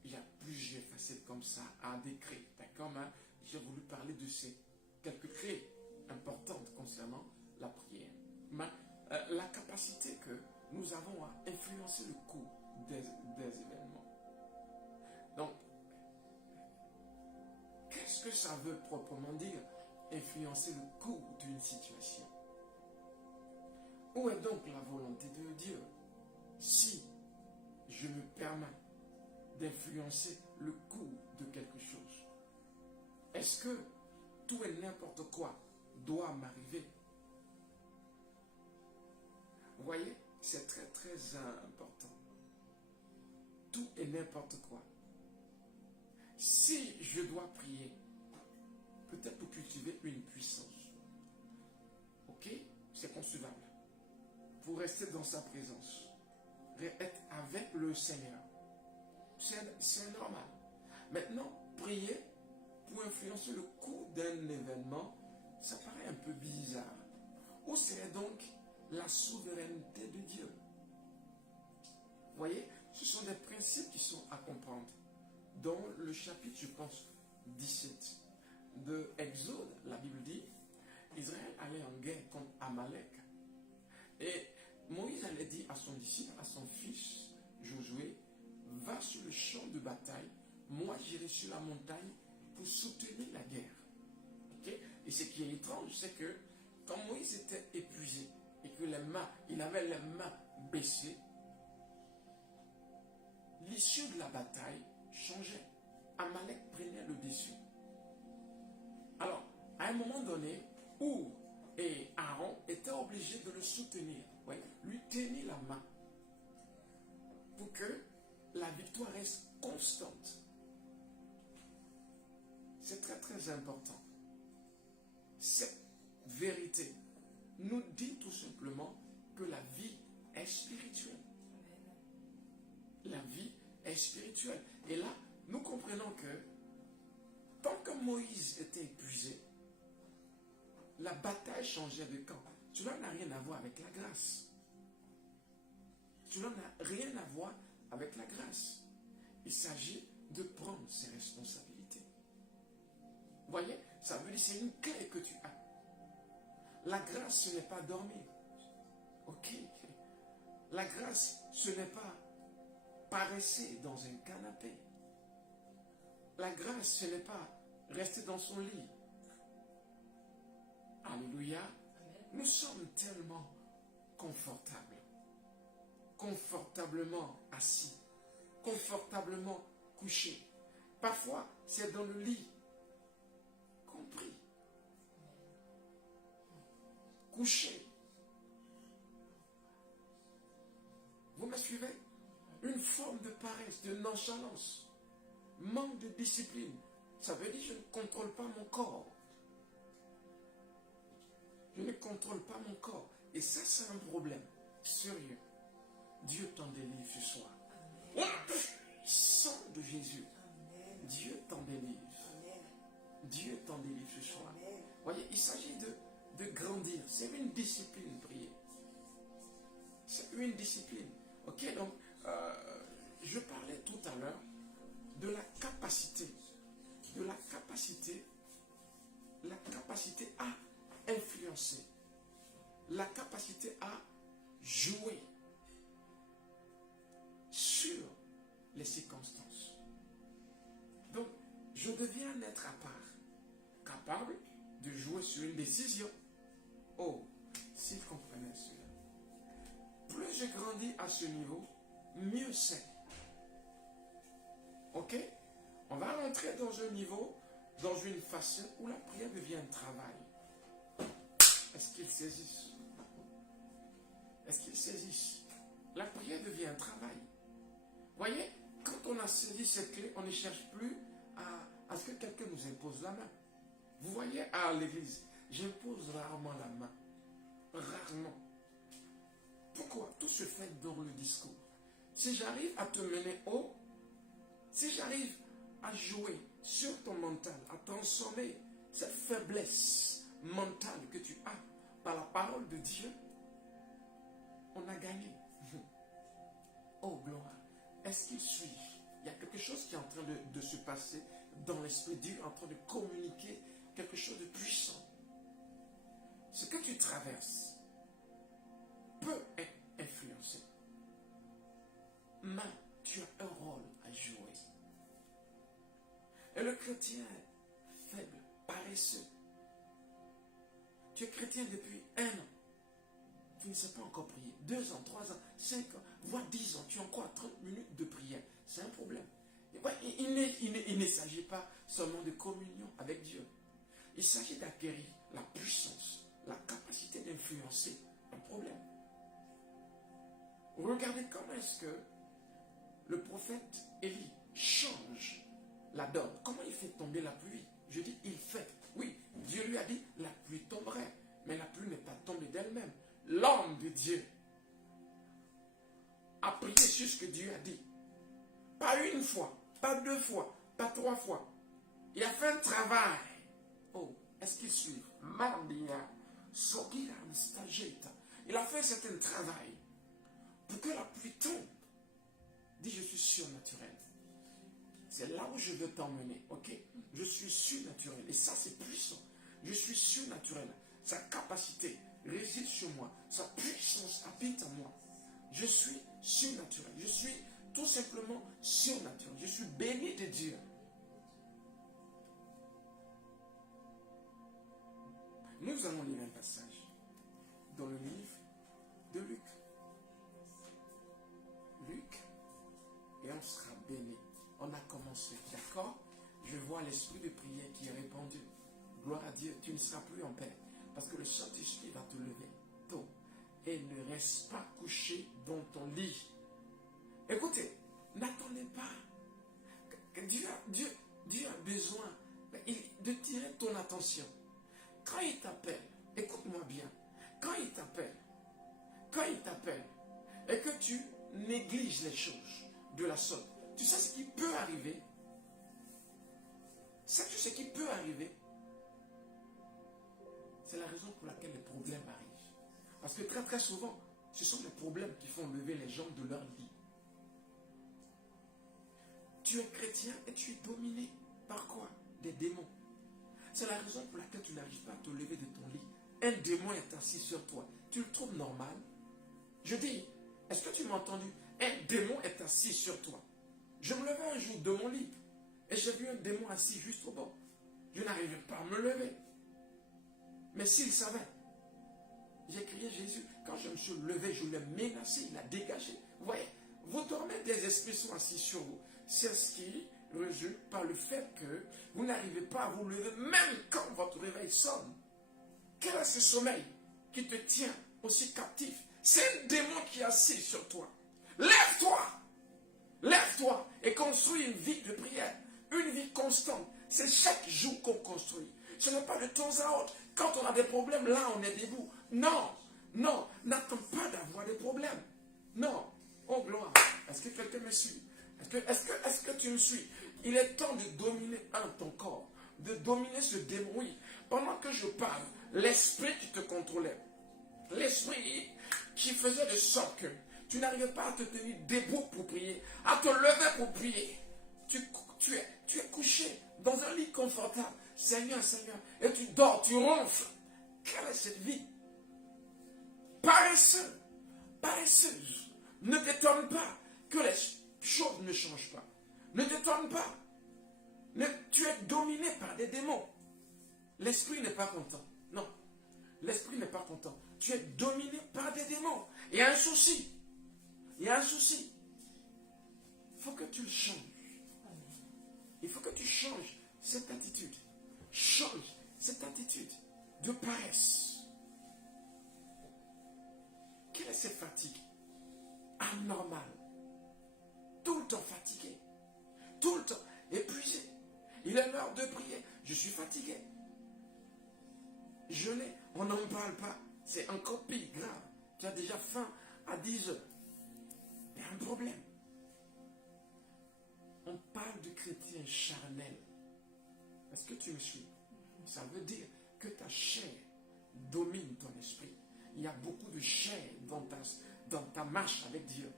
il y a plusieurs facettes comme ça à décrire. D'accord? Mais j'ai voulu parler de ces quelques clés importantes concernant la prière. Mais la capacité que nous avons à influencer le cours des événements. Donc, qu'est-ce que ça veut proprement dire, influencer le cours d'une situation? Où est donc la volonté de Dieu si je me permets d'influencer le cours de quelque chose? Est-ce que tout et n'importe quoi doit m'arriver? Vous voyez, C'est très très important. Tout et n'importe quoi. Si je dois prier, peut-être pour cultiver une puissance, ok, c'est concevable. Pour rester dans sa présence, être avec le Seigneur, c'est normal. Maintenant, prier pour influencer le cours d'un événement, ça paraît un peu bizarre. Où serait donc la souveraineté de Dieu? Vous voyez, ce sont des principes qui sont à comprendre. Dans le chapitre, je pense, 17 de Exode, la Bible dit, Israël allait en guerre contre Amalek. Et Moïse allait dire à son disciple, à son fils Josué, va sur le champ de bataille, moi j'irai sur la montagne pour soutenir la guerre. Okay? Et ce qui est étrange, c'est que quand Moïse était épuisé et que il avait les mains baissées, l'issue de la bataille changeait. Amalek prenait le dessus. Alors, à un moment donné, Our et Aaron étaient obligés de le soutenir, lui tenir la main, pour que la victoire reste constante. C'est très très important. Cette vérité nous dit tout simplement que la vie est spirituelle. La vie est spirituelle. Et là, nous comprenons que tant que Moïse était épuisé, la bataille changeait de camp. Cela n'a rien à voir avec la grâce. Cela n'a rien à voir avec la grâce. Il s'agit de prendre ses responsabilités. Vous voyez, ça veut dire que c'est une clé que tu as. La grâce, ce n'est pas dormir. Ok. La grâce, ce n'est pas paresser dans un canapé. La grâce, ce n'est pas rester dans son lit. Alléluia. Nous sommes tellement confortables. Confortablement assis. Confortablement couchés. Parfois, c'est dans le lit qu'on prie. Couché. Vous me suivez? Une forme de paresse, de nonchalance. Manque de discipline. Ça veut dire que je ne contrôle pas mon corps. Je ne contrôle pas mon corps. Et ça, c'est un problème sérieux. Dieu t'en délivre ce soir. Sang de Jésus. Amen. Dieu t'en délivre. Amen. Dieu t'en délivre ce soir. Vous voyez, il s'agit de grandir. C'est une discipline, prier. C'est une discipline. Ok, donc, je parlais tout à l'heure de la capacité à influencer, la capacité à jouer sur les circonstances. Donc, je deviens un être à part, capable de jouer sur une décision. Oh, s'il comprenait cela. Plus je grandis à ce niveau, mieux c'est. Ok? On va rentrer dans un niveau, dans une facette où la prière devient un travail. Est-ce qu'ils saisissent? Est-ce qu'ils saisissent? La prière devient un travail. Voyez, quand on a saisi cette clé, on ne cherche plus à ce que quelqu'un nous impose la main. Vous voyez, à l'église, j'impose rarement la main. Rarement. Pourquoi? Tout se fait dans le discours. Si j'arrive à te mener haut, si j'arrive à jouer sur ton mental, à transformer cette faiblesse mentale que tu as par la parole de Dieu, on a gagné. Oh, gloire. Est-ce qu'ils suivent? Il y a quelque chose qui est en train de se passer dans l'esprit. Dieu est en train de communiquer quelque chose de puissant. Ce que tu traverses peut être influencé. Mais tu as un rôle à jouer. Et le chrétien faible, paresseux. Tu es chrétien depuis 1 an. Tu ne sais pas encore prier. 2 ans, 3 ans, 5 ans, voire 10 ans. Tu as encore 30 minutes de prière. C'est un problème. Il ne s'agit pas seulement de communion avec Dieu. Il s'agit d'acquérir la puissance, la capacité d'influencer un problème. Regardez comment est-ce que le prophète Élie change la donne. Comment il fait tomber la pluie? Je dis, il fait. Oui, Dieu lui a dit, la pluie tomberait. Mais la pluie n'est pas tombée d'elle-même. L'homme de Dieu a prié sur ce que Dieu a dit. Pas une fois, pas deux fois, pas trois fois. Il a fait un travail. Oh, est-ce qu'il suit? Mandia, Sogira, Stageta. Il a fait un certain travail pour que la pluie tombe. Dis, je suis surnaturel. C'est là où je veux t'emmener, ok? Je suis surnaturel. Et ça, c'est puissant. Je suis surnaturel. Sa capacité réside sur moi. Sa puissance habite en moi. Je suis surnaturel. Je suis tout simplement surnaturel. Je suis béni de Dieu. Nous allons lire un passage dans le livre de Luc. Luc, et on sera béni. On a commencé, d'accord? Je vois l'esprit de prière qui est répandu. Gloire à Dieu, tu ne seras plus en paix. Parce que le Saint-Esprit va te lever tôt. Et ne reste pas couché dans ton lit. Écoutez, n'attendez pas. Que Dieu a besoin de tirer ton attention. Quand il t'appelle, écoute-moi bien. Quand il t'appelle, et que tu négliges les choses de la sorte, tu sais ce qui peut arriver? Sais-tu ce qui peut arriver? C'est la raison pour laquelle les problèmes arrivent. Parce que très très souvent, ce sont les problèmes qui font lever les gens de leur lit. Tu es chrétien et tu es dominé par quoi? Des démons. C'est la raison pour laquelle tu n'arrives pas à te lever de ton lit. Un démon est assis sur toi. Tu le trouves normal? Je dis, est-ce que tu m'as entendu? Un démon est assis sur toi. Je me levais un jour de mon lit et j'ai vu un démon assis juste au bord. Je n'arrivais pas à me lever. Mais s'il savait, j'ai crié Jésus. Quand je me suis levé, je l'ai menacé, il a dégagé. Vous voyez, vous dormez, des esprits sont assis sur vous. C'est ce qui résulte par le fait que vous n'arrivez pas à vous lever, même quand votre réveil sonne. Quel est ce sommeil qui te tient aussi captif? C'est un démon qui est assis sur toi. Lève-toi! Lève-toi et construis une vie de prière, une vie constante. C'est chaque jour qu'on construit. Ce n'est pas de temps à autre. Quand on a des problèmes, là, on est debout. Non, non, n'attends pas d'avoir des problèmes. Non. Oh, gloire. Est-ce que quelqu'un me suit? Est-ce que tu me suis? Il est temps de dominer ton corps, de dominer ce démon. Oui. Pendant que je parle, l'esprit qui te contrôlait, l'esprit qui faisait de sorte que tu n'arrivais pas à te tenir debout pour prier, à te lever pour prier. Tu es couché dans un lit confortable. Seigneur, Seigneur, et tu dors, tu ronfles. Quelle est cette vie? Paresseux, paresseuse. Ne t'étonne pas que les choses ne changent pas. Ne t'étonne pas. Tu es dominé par des démons. L'esprit n'est pas content. Non, l'esprit n'est pas content. Tu es dominé par des démons. Il y a un souci. Il y a un souci. Il faut que tu le changes. Il faut que tu changes cette attitude. Change cette attitude de paresse. Quelle est cette fatigue anormale? Tout le temps fatigué. Tout le temps épuisé. Il est l'heure de prier. Je suis fatigué. Je l'ai. On n'en parle pas. C'est encore pire, grave. Tu as déjà faim à 10 heures. Il y a un problème. On parle de chrétien charnel. Est-ce que tu me suis? Ça veut dire que ta chair domine ton esprit. Il y a beaucoup de chair dans ta marche avec Dieu.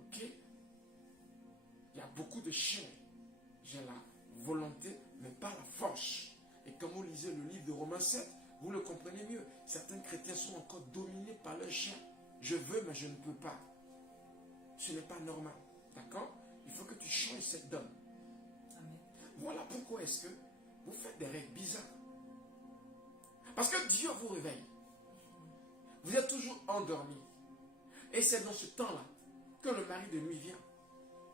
Ok? Il y a beaucoup de chair. J'ai la volonté, mais pas la force. Et quand vous lisez le livre de Romains 7, vous le comprenez mieux. Certains chrétiens sont encore dominés par leur chair. Je veux, mais je ne peux pas. Ce n'est pas normal. D'accord? Il faut que tu changes cette donne. Amen. Voilà pourquoi est-ce que vous faites des rêves bizarres. Parce que Dieu vous réveille. Vous êtes toujours endormi. Et c'est dans ce temps-là que le mari de nuit vient.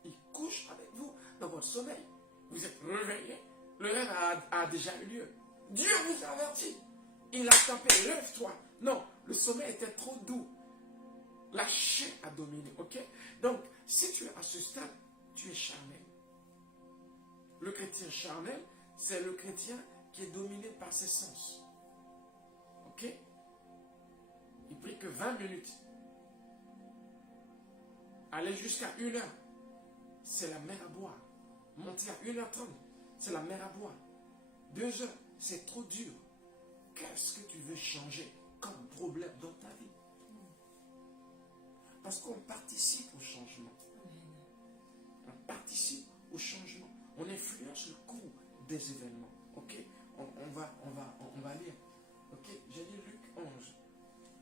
Il couche avec vous dans votre sommeil. Vous êtes réveillé. Le rêve a déjà eu lieu. Dieu vous avertit. Il a tapé, lève-toi. Non, le sommeil était trop doux. La chair a dominé, ok? Donc, si tu es à ce stade, tu es charnel. Le chrétien charnel, c'est le chrétien qui est dominé par ses sens. Ok? Il prie que 20 minutes. Aller jusqu'à 1 heure, c'est la mer à boire. Monter à 1h30, c'est la mer à boire. 2 heures, c'est trop dur. Qu'est-ce que tu veux changer comme problème dans ta vie? Parce qu'on participe au changement. On participe au changement. On influence le cours des événements. Ok? On va lire. Ok? J'ai lu Luc 11.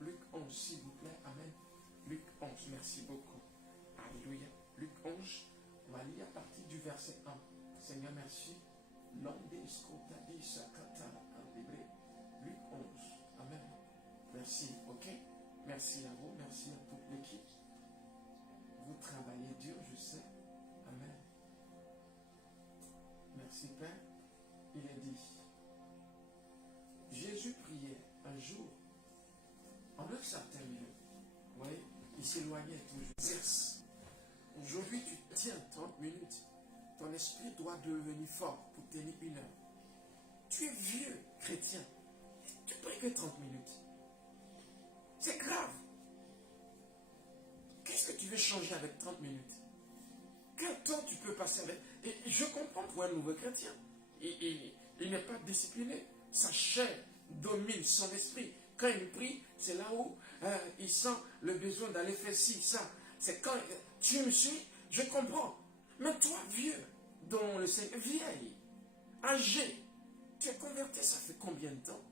Luc 11, s'il vous plaît. Amen. Luc 11, merci beaucoup. Alléluia. Luc 11, on va lire à partir du verset 1. Seigneur, merci. Luc 11. Amen. Merci. Ok? Merci à vous. Merci à toute l'équipe. Vous travaillez dur, je sais. Amen. Merci Père. Il est dit. Jésus priait un jour en un certain milieu. Vous voyez, il s'éloignait toujours. Aujourd'hui, tu tiens 30 minutes. Ton esprit doit devenir fort pour tenir 1 heure. Tu es vieux chrétien. Tu pries que 30 minutes. C'est grave. Qu'est-ce que tu veux changer avec 30 minutes? Quel temps tu peux passer avec? Et je comprends pour un nouveau chrétien. Il n'est pas discipliné. Sa chair domine son esprit. Quand il prie, c'est là où il sent le besoin d'aller faire ci, ça. C'est quand tu me suis, je comprends. Mais toi, vieux, dont le Seigneur, vieille, âgé, tu es converti, ça fait combien de temps?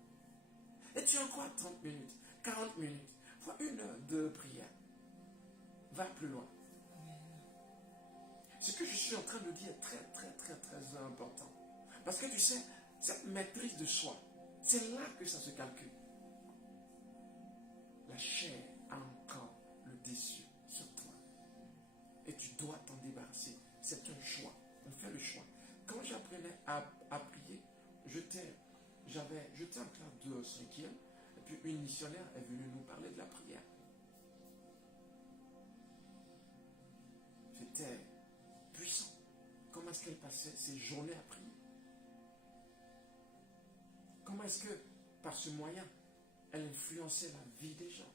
Et tu as quoi 30 minutes, 40 minutes, fois 1 heure de prière? Va plus loin. Ce que je suis en train de dire est très, très, très, très important. Parce que tu sais, cette maîtrise de soi, c'est là que ça se calcule. La chair a encore le dessus sur toi. Et tu dois t'en débarrasser. C'est un choix. On fait le choix. Quand j'apprenais à prier, j'étais en classe de 5e, et puis une missionnaire est venue nous parler de la prière. C'était puissant. Comment est-ce qu'elle passait ses journées à prier? Comment est-ce que, par ce moyen, elle influençait la vie des gens?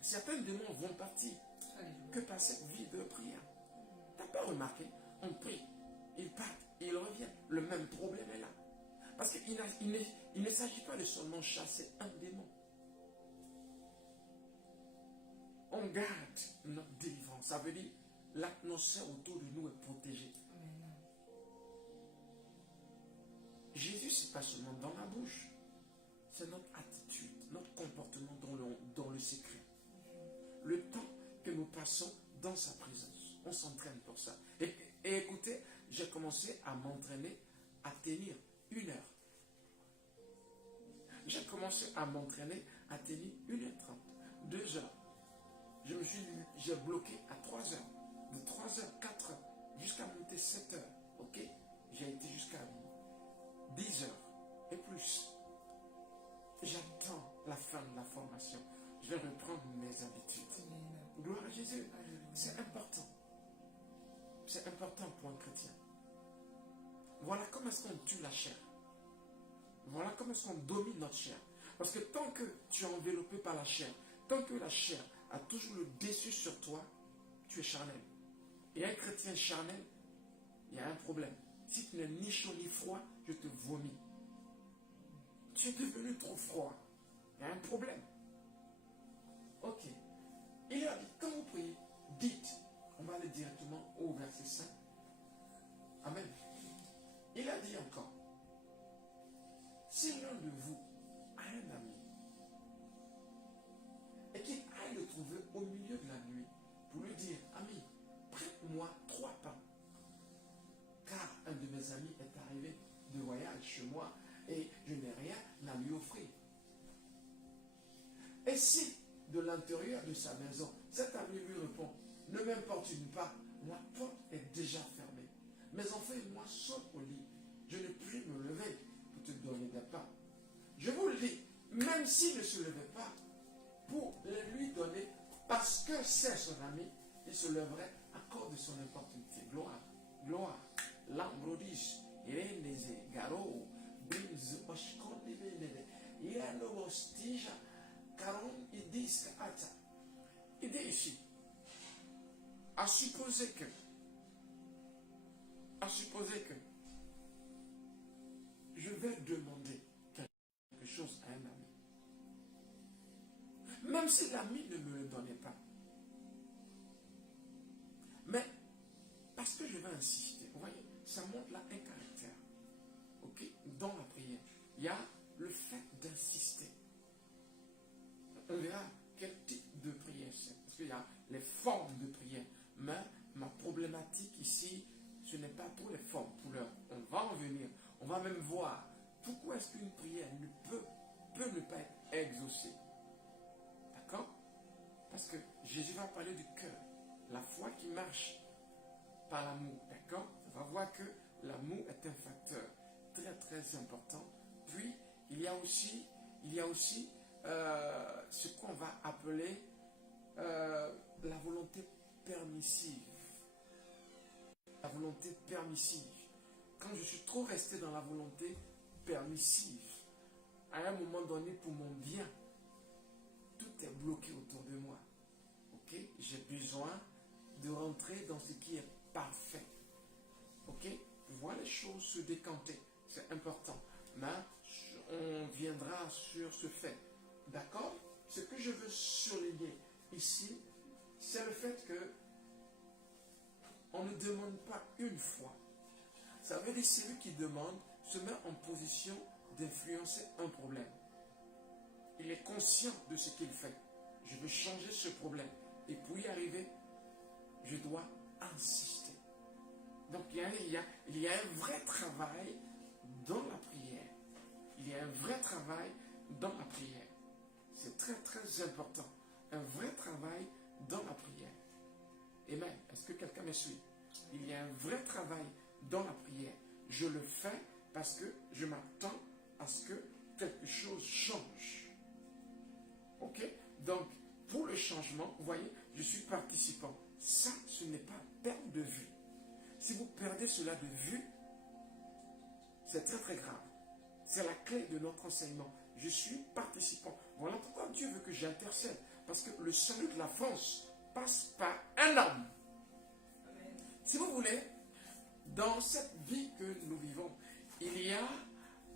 Certains démons vont partir que par cette vie de prière. Tu n'as pas remarqué? On prie, ils partent, ils reviennent. Le même problème est là. Parce qu'il ne s'agit pas de seulement chasser un démon. On garde notre délivrance. Ça veut dire l'atmosphère autour de nous est protégée. Jésus, ce n'est pas seulement dans la bouche. C'est notre attitude, notre comportement dans le secret. Le temps que nous passons dans sa présence. On s'entraîne pour ça. Et écoutez, j'ai commencé à m'entraîner à tenir 1 heure. J'ai commencé à m'entraîner à tenir 1h30, 2 heures. J'ai bloqué à 3 heures. De 3 heures, 4 heures, jusqu'à monter 7 heures. Ok? J'ai été jusqu'à 10 heures et plus. J'attends la fin de la formation. Je vais reprendre mes habitudes. Gloire à Jésus. C'est important. C'est important pour un chrétien. Voilà comment est-ce qu'on tue la chair. Voilà comment est-ce qu'on domine notre chair. Parce que tant que tu es enveloppé par la chair, tant que la chair a toujours le dessus sur toi, tu es charnel. Et un chrétien charnel, il y a un problème. Si tu n'es ni chaud ni froid, je te vomis. Tu es devenu trop froid. Il y a un problème. Ok. Il a dit, quand vous priez, dites. On va aller directement au verset 5. Amen. Il a dit encore, si l'un de vous a un ami et qu'il aille le trouver au milieu de la nuit pour lui dire, ami, prête-moi 3 pains, car un de mes amis est arrivé de voyage chez moi et je n'ai rien à lui offrir. Et si de l'intérieur de sa maison, cet ami lui répond, ne m'importune pas, la porte est déjà fermée. Mes enfants et moi sommes au lit. Je ne puis me lever pour te donner des pains. Je vous le dis, même s'il ne se levait pas, pour lui donner, parce que c'est son ami, il se leverait à cause de son opportunité. Gloire, gloire. Lambrodis, Irenese, Garo, Brinz, Oshkondi, Yano, Stija, Caron, Idis, Ata. Il dit ici, à supposer que, je vais demander quelque chose à un ami. Même si l'ami ne me le donnait pas. Mais, parce que je vais insister, vous voyez, ça montre là un caractère. Ok? Dans la prière, il y a le fait d'insister. On verra quel type de prière c'est. Parce qu'il y a les formes de prière. Mais ma problématique ici, ce n'est pas trop les formes pour l'heure. On va en venir. On va même voir pourquoi est-ce qu'une prière peut ne pas être exaucée. D'accord? Parce que Jésus va parler du cœur. La foi qui marche par l'amour. D'accord? On va voir que l'amour est un facteur très très important. Puis, il y a aussi ce qu'on va appeler la volonté permissive. La volonté permissive. Quand je suis trop resté dans la volonté permissive, à un moment donné, pour mon bien, tout est bloqué autour de moi. Ok? J'ai besoin de rentrer dans ce qui est parfait. Ok? Voir les choses se décanter. C'est important. Mais on viendra sur ce fait. D'accord? Ce que je veux souligner ici, c'est le fait que on ne demande pas une fois. Ça veut dire que celui qui demande se met en position d'influencer un problème. Il est conscient de ce qu'il fait. Je veux changer ce problème. Et pour y arriver, je dois insister. Donc il y a un vrai travail dans la prière. Il y a un vrai travail dans la prière. C'est très très important. Un vrai travail dans la prière. Amen. Est-ce que quelqu'un me suit? Il y a un vrai travail dans la prière. Je le fais parce que je m'attends à ce que quelque chose change. Ok? Donc, pour le changement, vous voyez, je suis participant. Ça, ce n'est pas perte de vue. Si vous perdez cela de vue, c'est très très grave. C'est la clé de notre enseignement. Je suis participant. Voilà pourquoi Dieu veut que j'intercède. Parce que le salut de la France passe par un homme. Si vous voulez, dans cette vie que nous vivons, il y a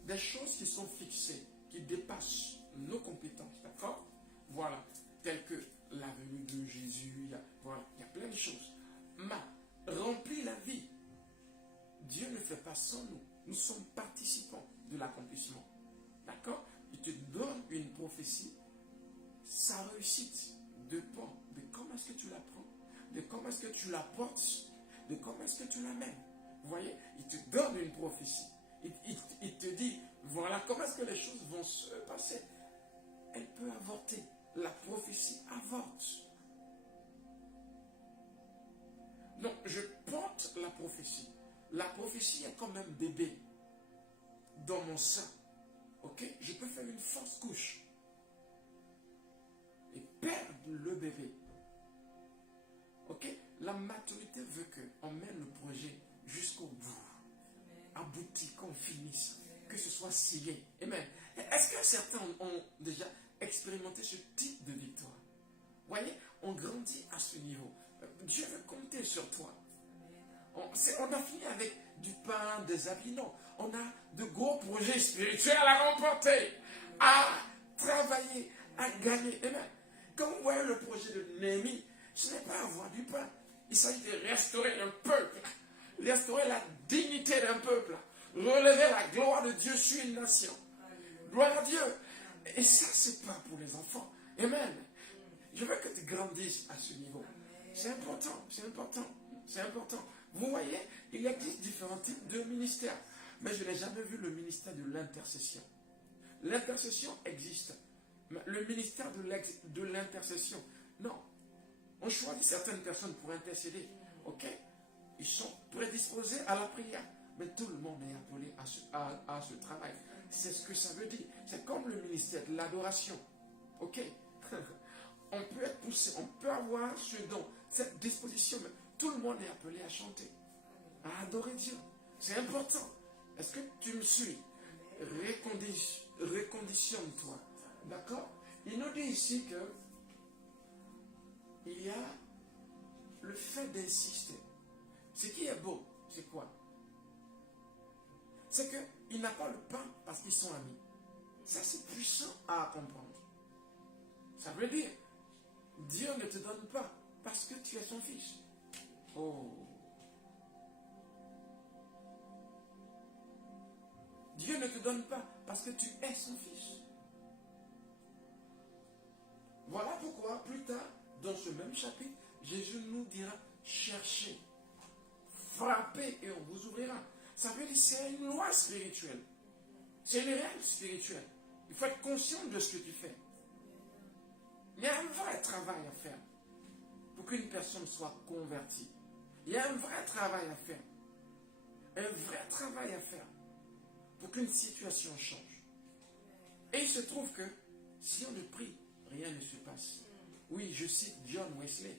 des choses qui sont fixées, qui dépassent nos compétences, d'accord? Voilà, telles que la venue de Jésus, il y a plein de choses. Mais remplir la vie, Dieu ne fait pas sans nous. Nous sommes participants de l'accomplissement. D'accord? Il te donne une prophétie, sa réussite dépend de comment est-ce que tu la prends, de comment est-ce que tu la portes, de comment est-ce que tu l'amènes. Vous voyez, il te donne une prophétie. Il te dit, voilà comment est-ce que les choses vont se passer. Elle peut avorter. La prophétie avorte. Donc, je porte la prophétie. La prophétie est comme un bébé dans mon sein. Ok? Je peux faire une fausse couche et perdre le bébé. Ok? La maturité veut qu'on mène le projet jusqu'au bout. Abouti, qu'on finisse. Que ce soit scié. Amen. Est-ce que certains ont déjà expérimenté ce type de victoire? Vous voyez, on grandit à ce niveau. Dieu veut compter sur toi. On a fini avec du pain, des habits. Non, on a de gros projets spirituels à remporter, à travailler, à gagner. Amen. Quand vous voyez le projet de Néhémie, ce n'est pas avoir du pain. Il s'agit de restaurer un peuple, restaurer la dignité d'un peuple, relever la gloire de Dieu sur une nation. Gloire à Dieu. Et ça, c'est pas pour les enfants. Amen. Je veux que tu grandisses à ce niveau. C'est important, c'est important, c'est important. Vous voyez, il existe différents types de ministères. Mais je n'ai jamais vu le ministère de l'intercession. L'intercession existe. Mais le ministère de l'intercession, non. On choisit certaines personnes pour intercéder. Ok? Ils sont prédisposés à la prière. Mais tout le monde est appelé à ce travail. C'est ce que ça veut dire. C'est comme le ministère de l'adoration. Ok? On peut être poussé, on peut avoir ce don, cette disposition. Mais tout le monde est appelé à chanter, à adorer Dieu. C'est important. Est-ce que tu me suis? Reconditionne-toi. D'accord? Il nous dit ici que il y a le fait d'insister. Ce qui est beau, c'est quoi? C'est qu'il n'a pas le pain parce qu'ils sont amis. Ça, c'est puissant à comprendre. Ça veut dire, Dieu ne te donne pas parce que tu es son fils. Oh. Dieu ne te donne pas parce que tu es son fils. Voilà pourquoi, plus tard, dans ce même chapitre, Jésus nous dira, cherchez, frappez et on vous ouvrira. Ça veut dire que c'est une loi spirituelle. C'est une règle spirituelle. Il faut être conscient de ce que tu fais. Il y a un vrai travail à faire pour qu'une personne soit convertie. Il y a un vrai travail à faire. Un vrai travail à faire pour qu'une situation change. Et il se trouve que si on ne prie, rien ne se passe. Oui, je cite John Wesley.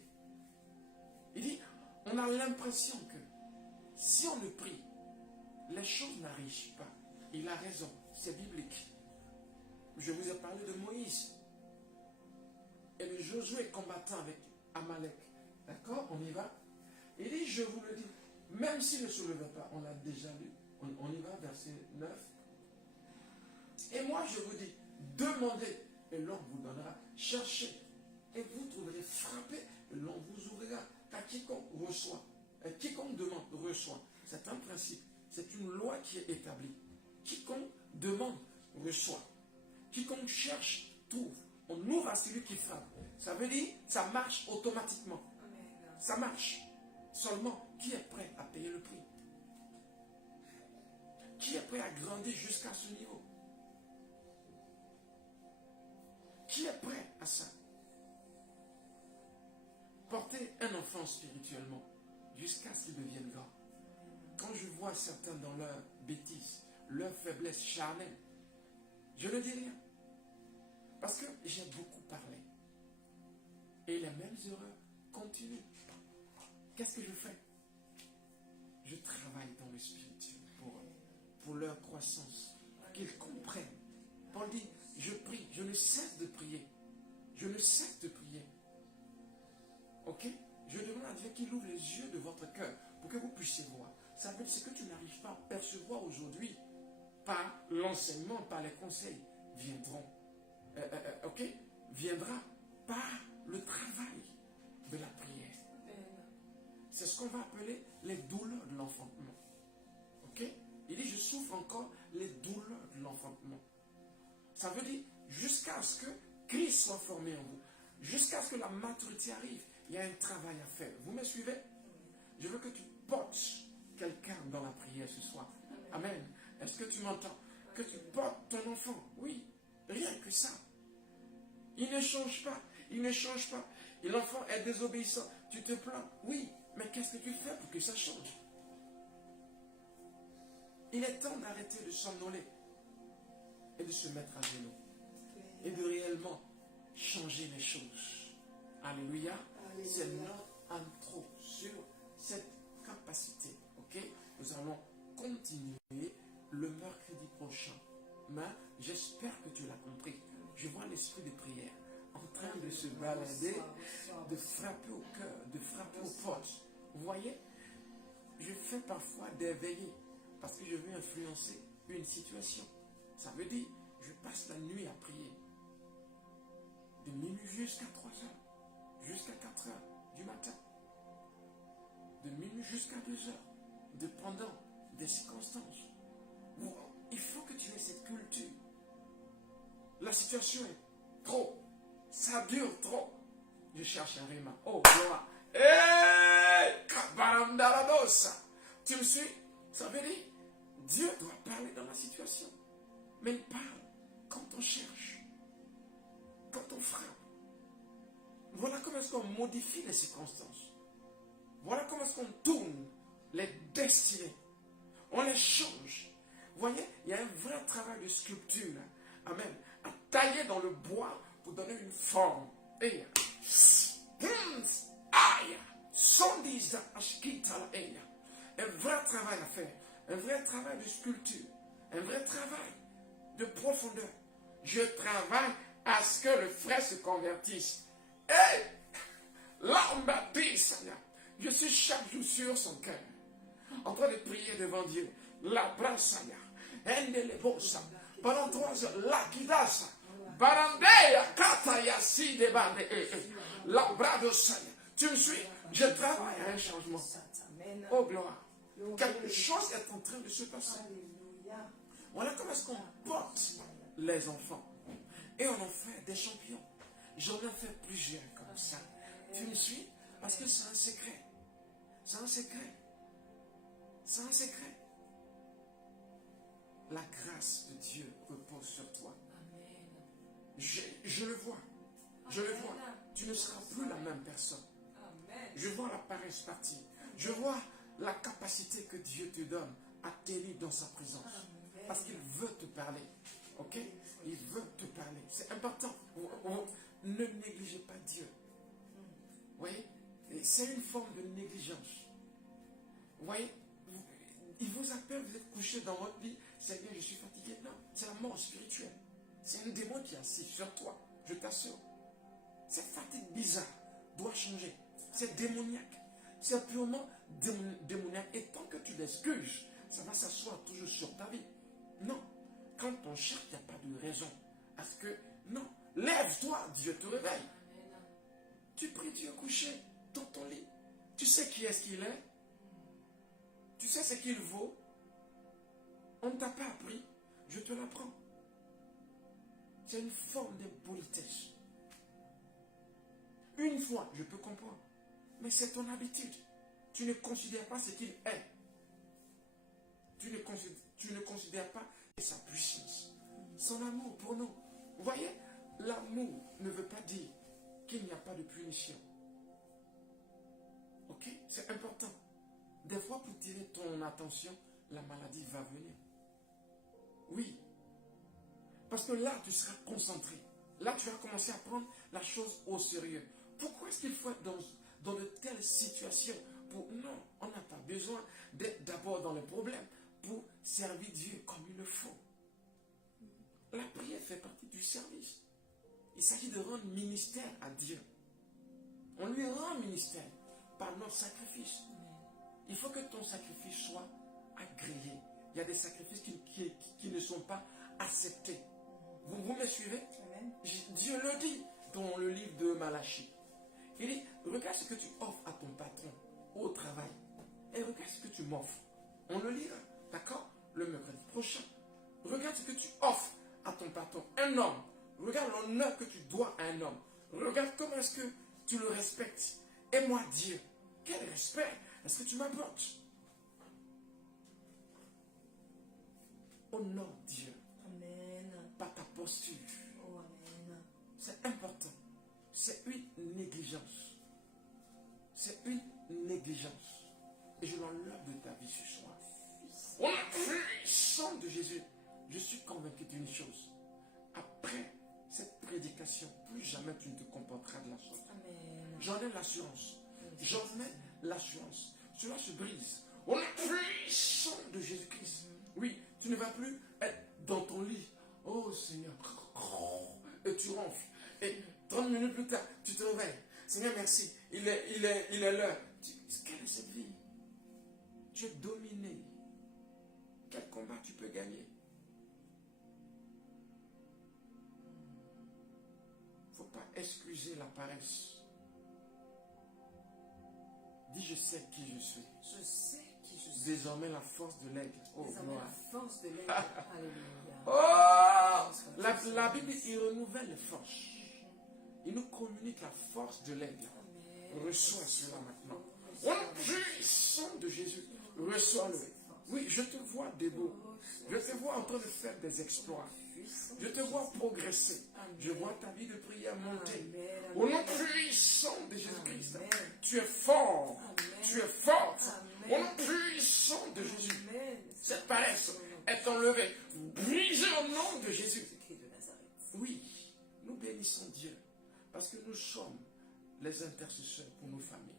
Il dit, on a l'impression que si on ne prie, les choses n'arrivent pas. Il a raison, c'est biblique. Je vous ai parlé de Moïse et de Josué combattant avec Amalek. D'accord? On y va. Il dit, je vous le dis, même s'il ne se levait pas, on l'a déjà lu, on y va, verset 9. Et moi je vous dis, demandez et l'on vous donnera, cherchez et vous trouverez, frappez et l'on vous ouvrira. Car quiconque reçoit, quiconque demande, reçoit. C'est un principe, c'est une loi qui est établie. Quiconque demande, reçoit. Quiconque cherche, trouve. On ouvre à celui qui frappe. Ça veut dire, ça marche automatiquement. Ça marche. Seulement, qui est prêt à payer le prix? Qui est prêt à grandir jusqu'à ce niveau? Qui est prêt à ça? Porter un enfant spirituellement jusqu'à ce qu'il devienne grand. Quand je vois certains dans leur bêtise, leur faiblesse charnelle, je ne dis rien. Parce que j'ai beaucoup parlé. Et les mêmes erreurs continuent. Qu'est-ce que je fais? Je travaille dans le spirituel pour leur croissance, pour qu'ils comprennent. Paul dit, je prie, je ne cesse de prier. Je ne cesse de prier. Ok? Je demande à Dieu qu'il ouvre les yeux de votre cœur pour que vous puissiez voir. Ça veut dire ce que tu n'arrives pas à percevoir aujourd'hui par l'enseignement, par les conseils, viendront. Ok? Viendra par le travail de la prière. C'est ce qu'on va appeler les douleurs de l'enfantement. Ok? Il dit, je souffre encore les douleurs de l'enfantement. Ça veut dire, jusqu'à ce que Christ soit formé en vous, jusqu'à ce que la maturité arrive, il y a un travail à faire. Vous me suivez? Je veux que tu portes quelqu'un dans la prière ce soir. Amen. Est-ce que tu m'entends? Que tu portes ton enfant. Oui, rien que ça. Il ne change pas. Il ne change pas. Et l'enfant est désobéissant. Tu te plains. Oui, mais qu'est-ce que tu fais pour que ça change? Il est temps d'arrêter de somnoler et de se mettre à genoux et de réellement changer les choses. Alléluia. C'est notre intro sur cette capacité. Ok? Nous allons continuer le mercredi prochain. Mais j'espère que tu l'as compris. Je vois l'esprit de prière en train de se balader, de frapper au cœur, de frapper aux portes. Vous voyez? Je fais parfois des veillées parce que je veux influencer une situation. Ça veut dire, je passe la nuit à prier. De minuit jusqu'à 3 heures, jusqu'à 4 heures du matin. De minuit jusqu'à 2 heures, dépendant des circonstances. Il faut que tu aies cette culture. La situation est trop. Ça dure trop. Je cherche un rima. Oh, gloire. Tu me suis? Ça veut dire, Dieu doit parler dans la situation. Mais il parle quand on cherche. Quand on frappe. Voilà comment est-ce qu'on modifie les circonstances. Voilà comment est-ce qu'on tourne les destinées. On les change. Vous voyez, il y a un vrai travail de sculpture. Amen. À tailler dans le bois pour donner une forme. Eya. Aïe. Sondiza ashkita la eya. Un vrai travail à faire. Un vrai travail de sculpture. Un vrai travail de profondeur. Je travaille à ce que le frère se convertisse. Et je suis chaque jour sur son cœur, en train de prier devant Dieu. La brasaya, endelevosa, pendant 3 heures, la kidasa, barandeya, kataya, si de bande, la bradosaya. Tu me suis? Je travaille à un changement. Oh gloire. Quelque chose est en train de se passer. Voilà comment est-ce qu'on porte les enfants. Et on en fait des champions. J'en ai fait plusieurs comme ça. Tu me suis? Parce que c'est un secret. C'est un secret. C'est un secret. La grâce de Dieu repose sur toi. Je le vois. Je le vois. Tu ne seras plus la même personne. Je vois la paresse partie. Je vois la capacité que Dieu te donne à t'aider dans sa présence. Parce qu'il veut te parler. Ok? Il veut te parler. C'est important. Ne négligez pas Dieu. Vous voyez? C'est une forme de négligence. Vous voyez? Il vous appelle, vous êtes couché dans votre lit. C'est bien, je suis fatigué. Non, c'est la mort spirituelle. C'est un démon qui est assis sur toi. Je t'assure. Cette fatigue bizarre doit changer. C'est démoniaque. C'est purement démoniaque. Et tant que tu l'excuses, ça va s'asseoir toujours sur ta vie. Non. Quand on cherche, il n'y a pas de raison. Parce que, non. Lève-toi, Dieu te réveille. Tu pries, tu es couché dans ton lit. Tu sais qui est-ce qu'il est? Tu sais ce qu'il vaut? On ne t'a pas appris. Je te l'apprends. C'est une forme d'impolitesse. Une fois, je peux comprendre. Mais c'est ton habitude. Tu ne considères pas ce qu'il est. Tu ne considères pas sa puissance. Son amour pour nous. Vous voyez, l'amour ne veut pas dire qu'il n'y a pas de punition. Ok? C'est important. Des fois, pour tirer ton attention, la maladie va venir. Oui. Parce que là, tu seras concentré. Là, tu vas commencer à prendre la chose au sérieux. Pourquoi est-ce qu'il faut être dans de telles situations? Non, on n'a pas besoin d'être d'abord dans le problème pour servir Dieu comme il le faut. La prière fait partie du service. Il s'agit de rendre ministère à Dieu. On lui rend ministère par notre sacrifice. Il faut que ton sacrifice soit agréé. Il y a des sacrifices qui ne sont pas acceptés. Vous me suivez? Amen. Dieu le dit dans le livre de Malachie. Il dit, regarde ce que tu offres à ton patron au travail. Et regarde ce que tu m'offres. On le lira, d'accord? Le mercredi prochain. Regarde ce que tu offres à ton patron. Un homme. Regarde l'honneur que tu dois à un homme. Regarde comment est-ce que tu le respectes. Et moi, Dieu, quel respect est-ce que tu m'apportes? Honore Dieu. Amen. Par ta posture. Oh, amen. C'est important. C'est une négligence. C'est une négligence. Et je l'enlève de ta vie ce soir. Au nom puissant de Jésus, je suis convaincu d'une chose. Après cette prédication, plus jamais tu ne te comporteras de la sorte. J'en ai l'assurance. J'en ai l'assurance. Cela se brise. Au nom puissant de Jésus-Christ. Oui, tu ne vas plus être dans ton lit. Oh Seigneur. Et tu ronfles. Et 30 minutes plus tard, tu te réveilles. Seigneur, merci. Il est l'heure. Quelle est cette vie? Tu es dominé. Quel combat tu peux gagner? Il ne faut pas excuser la paresse. Dis, je sais qui je suis. Je sais qui je suis. Désormais, la force de l'aigle. Oh, désormais, gloire. la force de l'aigle. Alléluia. Oh, la Bible, il renouvelle les forces. Il nous communique la force de l'aigle. Reçois cela maintenant. Au nom puissant de Jésus, reçois-le. Oui, je te vois debout. Je te vois en train de faire des exploits. Je te vois progresser. Je vois ta vie de prière monter. Au nom puissant de Jésus-Christ, tu es fort. Tu es forte. Au nom puissant de Jésus, cette paresse est enlevée. Brisée au nom de Jésus. Oui, nous bénissons Dieu. Parce que nous sommes les intercesseurs pour nos familles,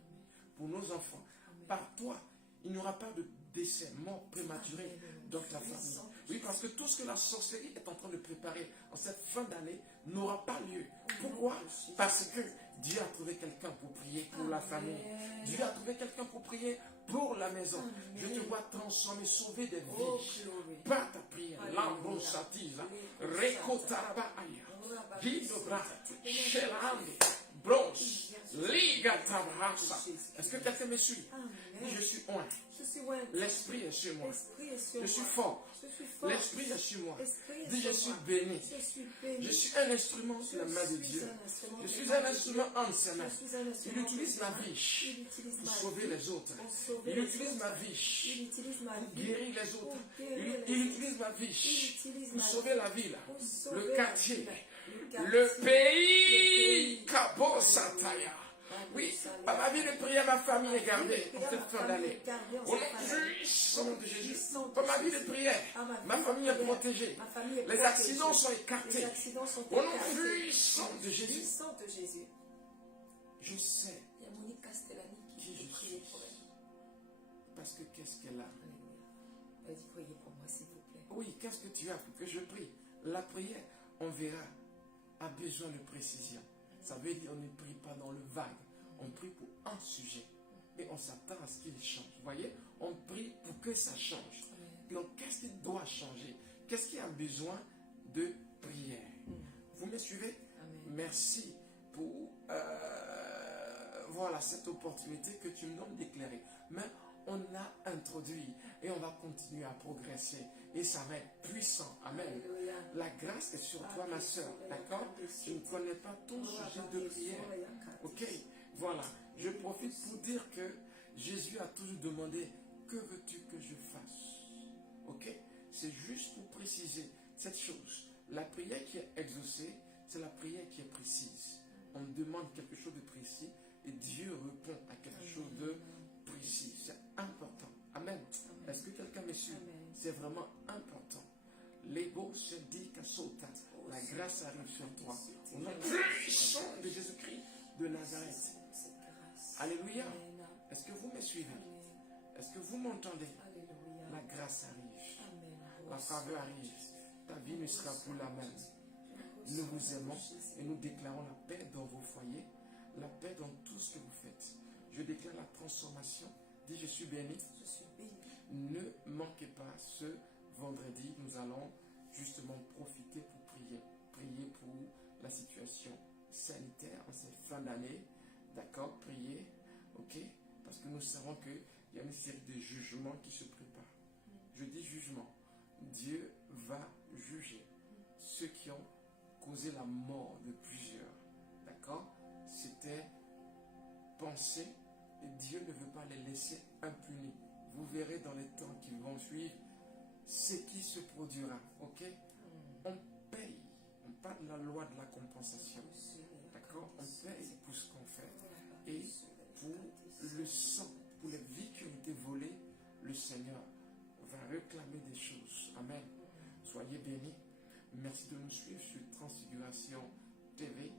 pour nos enfants. Par toi, il n'y aura pas de décès, mort prématuré dans ta famille. Oui, parce que tout ce que la sorcellerie est en train de préparer en cette fin d'année n'aura pas lieu. Pourquoi? Parce que Dieu a trouvé quelqu'un pour prier pour la famille. Dieu a trouvé quelqu'un pour prier pour la maison. Je te vois transformer, sauver des vies. Par ta prière. L'ambrosatisa. Rekotaraba aya. Guidobra. Shelande. Bronze. Liga tabrasa. Est-ce que quelqu'un me suit? Dis, je suis oint. L'esprit est sur moi. Je suis fort. L'esprit est sur moi. Dis, je suis béni. Je suis un instrument sur la main de Dieu. Je suis un instrument en ses mains. Il utilise ma vie pour sauver les autres. Il utilise ma vie pour guérir les autres. Il utilise ma vie pour sauver la ville, le quartier, le pays. Kabo Sataya. Oui, par ma vie de prière, ma famille est gardée en cette fin d'année. Au nom puissant de Jésus, par ma vie de prière, ma famille est protégée. Les accidents sont écartés. Au nom puissant de Jésus, je sais qui je suis. Parce que qu'est-ce qu'elle a? Priez pour moi, s'il vous plaît. Oui, qu'est-ce que tu as pour que je prie? La prière, on verra, a besoin de précision. Ça veut dire on ne prie pas dans le vague. On prie pour un sujet. Et on s'attend à ce qu'il change. Vous voyez? On prie pour que ça change. Donc, qu'est-ce qui doit changer? Qu'est-ce qui a besoin de prière? Vous me suivez? Merci pour voilà, cette opportunité que tu me donnes d'éclairer. Mais on a introduit et on va continuer à progresser. Et ça va être puissant. Amen. La grâce est sur toi, ma soeur. D'accord? Je ne connais pas ton sujet de prière. Ok? Voilà. Je profite pour dire que Jésus a toujours demandé, que veux-tu que je fasse? Ok? C'est juste pour préciser cette chose. La prière qui est exaucée, c'est la prière qui est précise. On demande quelque chose de précis et Dieu répond à quelque chose de précis. C'est important. Amen. Est-ce que quelqu'un me suit? C'est vraiment important. L'ego se dit qu'à sauta. La grâce arrive sur toi. Au nom puissant de Jésus-Christ de Nazareth. Alléluia. Est-ce que vous me suivez? Est-ce que vous m'entendez? La grâce arrive. La faveur arrive. Ta vie ne sera plus la même. Nous vous aimons et nous déclarons la paix dans vos foyers, la paix dans tout ce que vous faites. Je déclare la transformation. Dis, je suis béni. Ne manquez pas ce vendredi. Nous allons justement profiter pour prier. Prier pour la situation sanitaire en cette fin d'année. D'accord? Prier. Ok? Parce que nous savons qu'il y a une série de jugements qui se préparent. Je dis jugement. Dieu va juger ceux qui ont causé la mort de plusieurs. D'accord? C'était pensé et Dieu ne veut pas les laisser impunis. Vous verrez dans les temps qui vont suivre ce qui se produira. Ok? On paye. On parle de la loi de la compensation. D'accord? On paye pour ce qu'on fait. Et pour le sang, pour les vies qui ont été volées, le Seigneur va réclamer des choses. Amen. Soyez bénis. Merci de nous suivre sur Transfiguration TV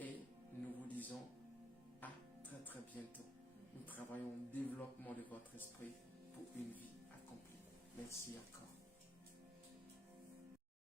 et nous vous disons à très très bientôt. Nous travaillons au développement de votre esprit pour une vie accomplie. Merci encore.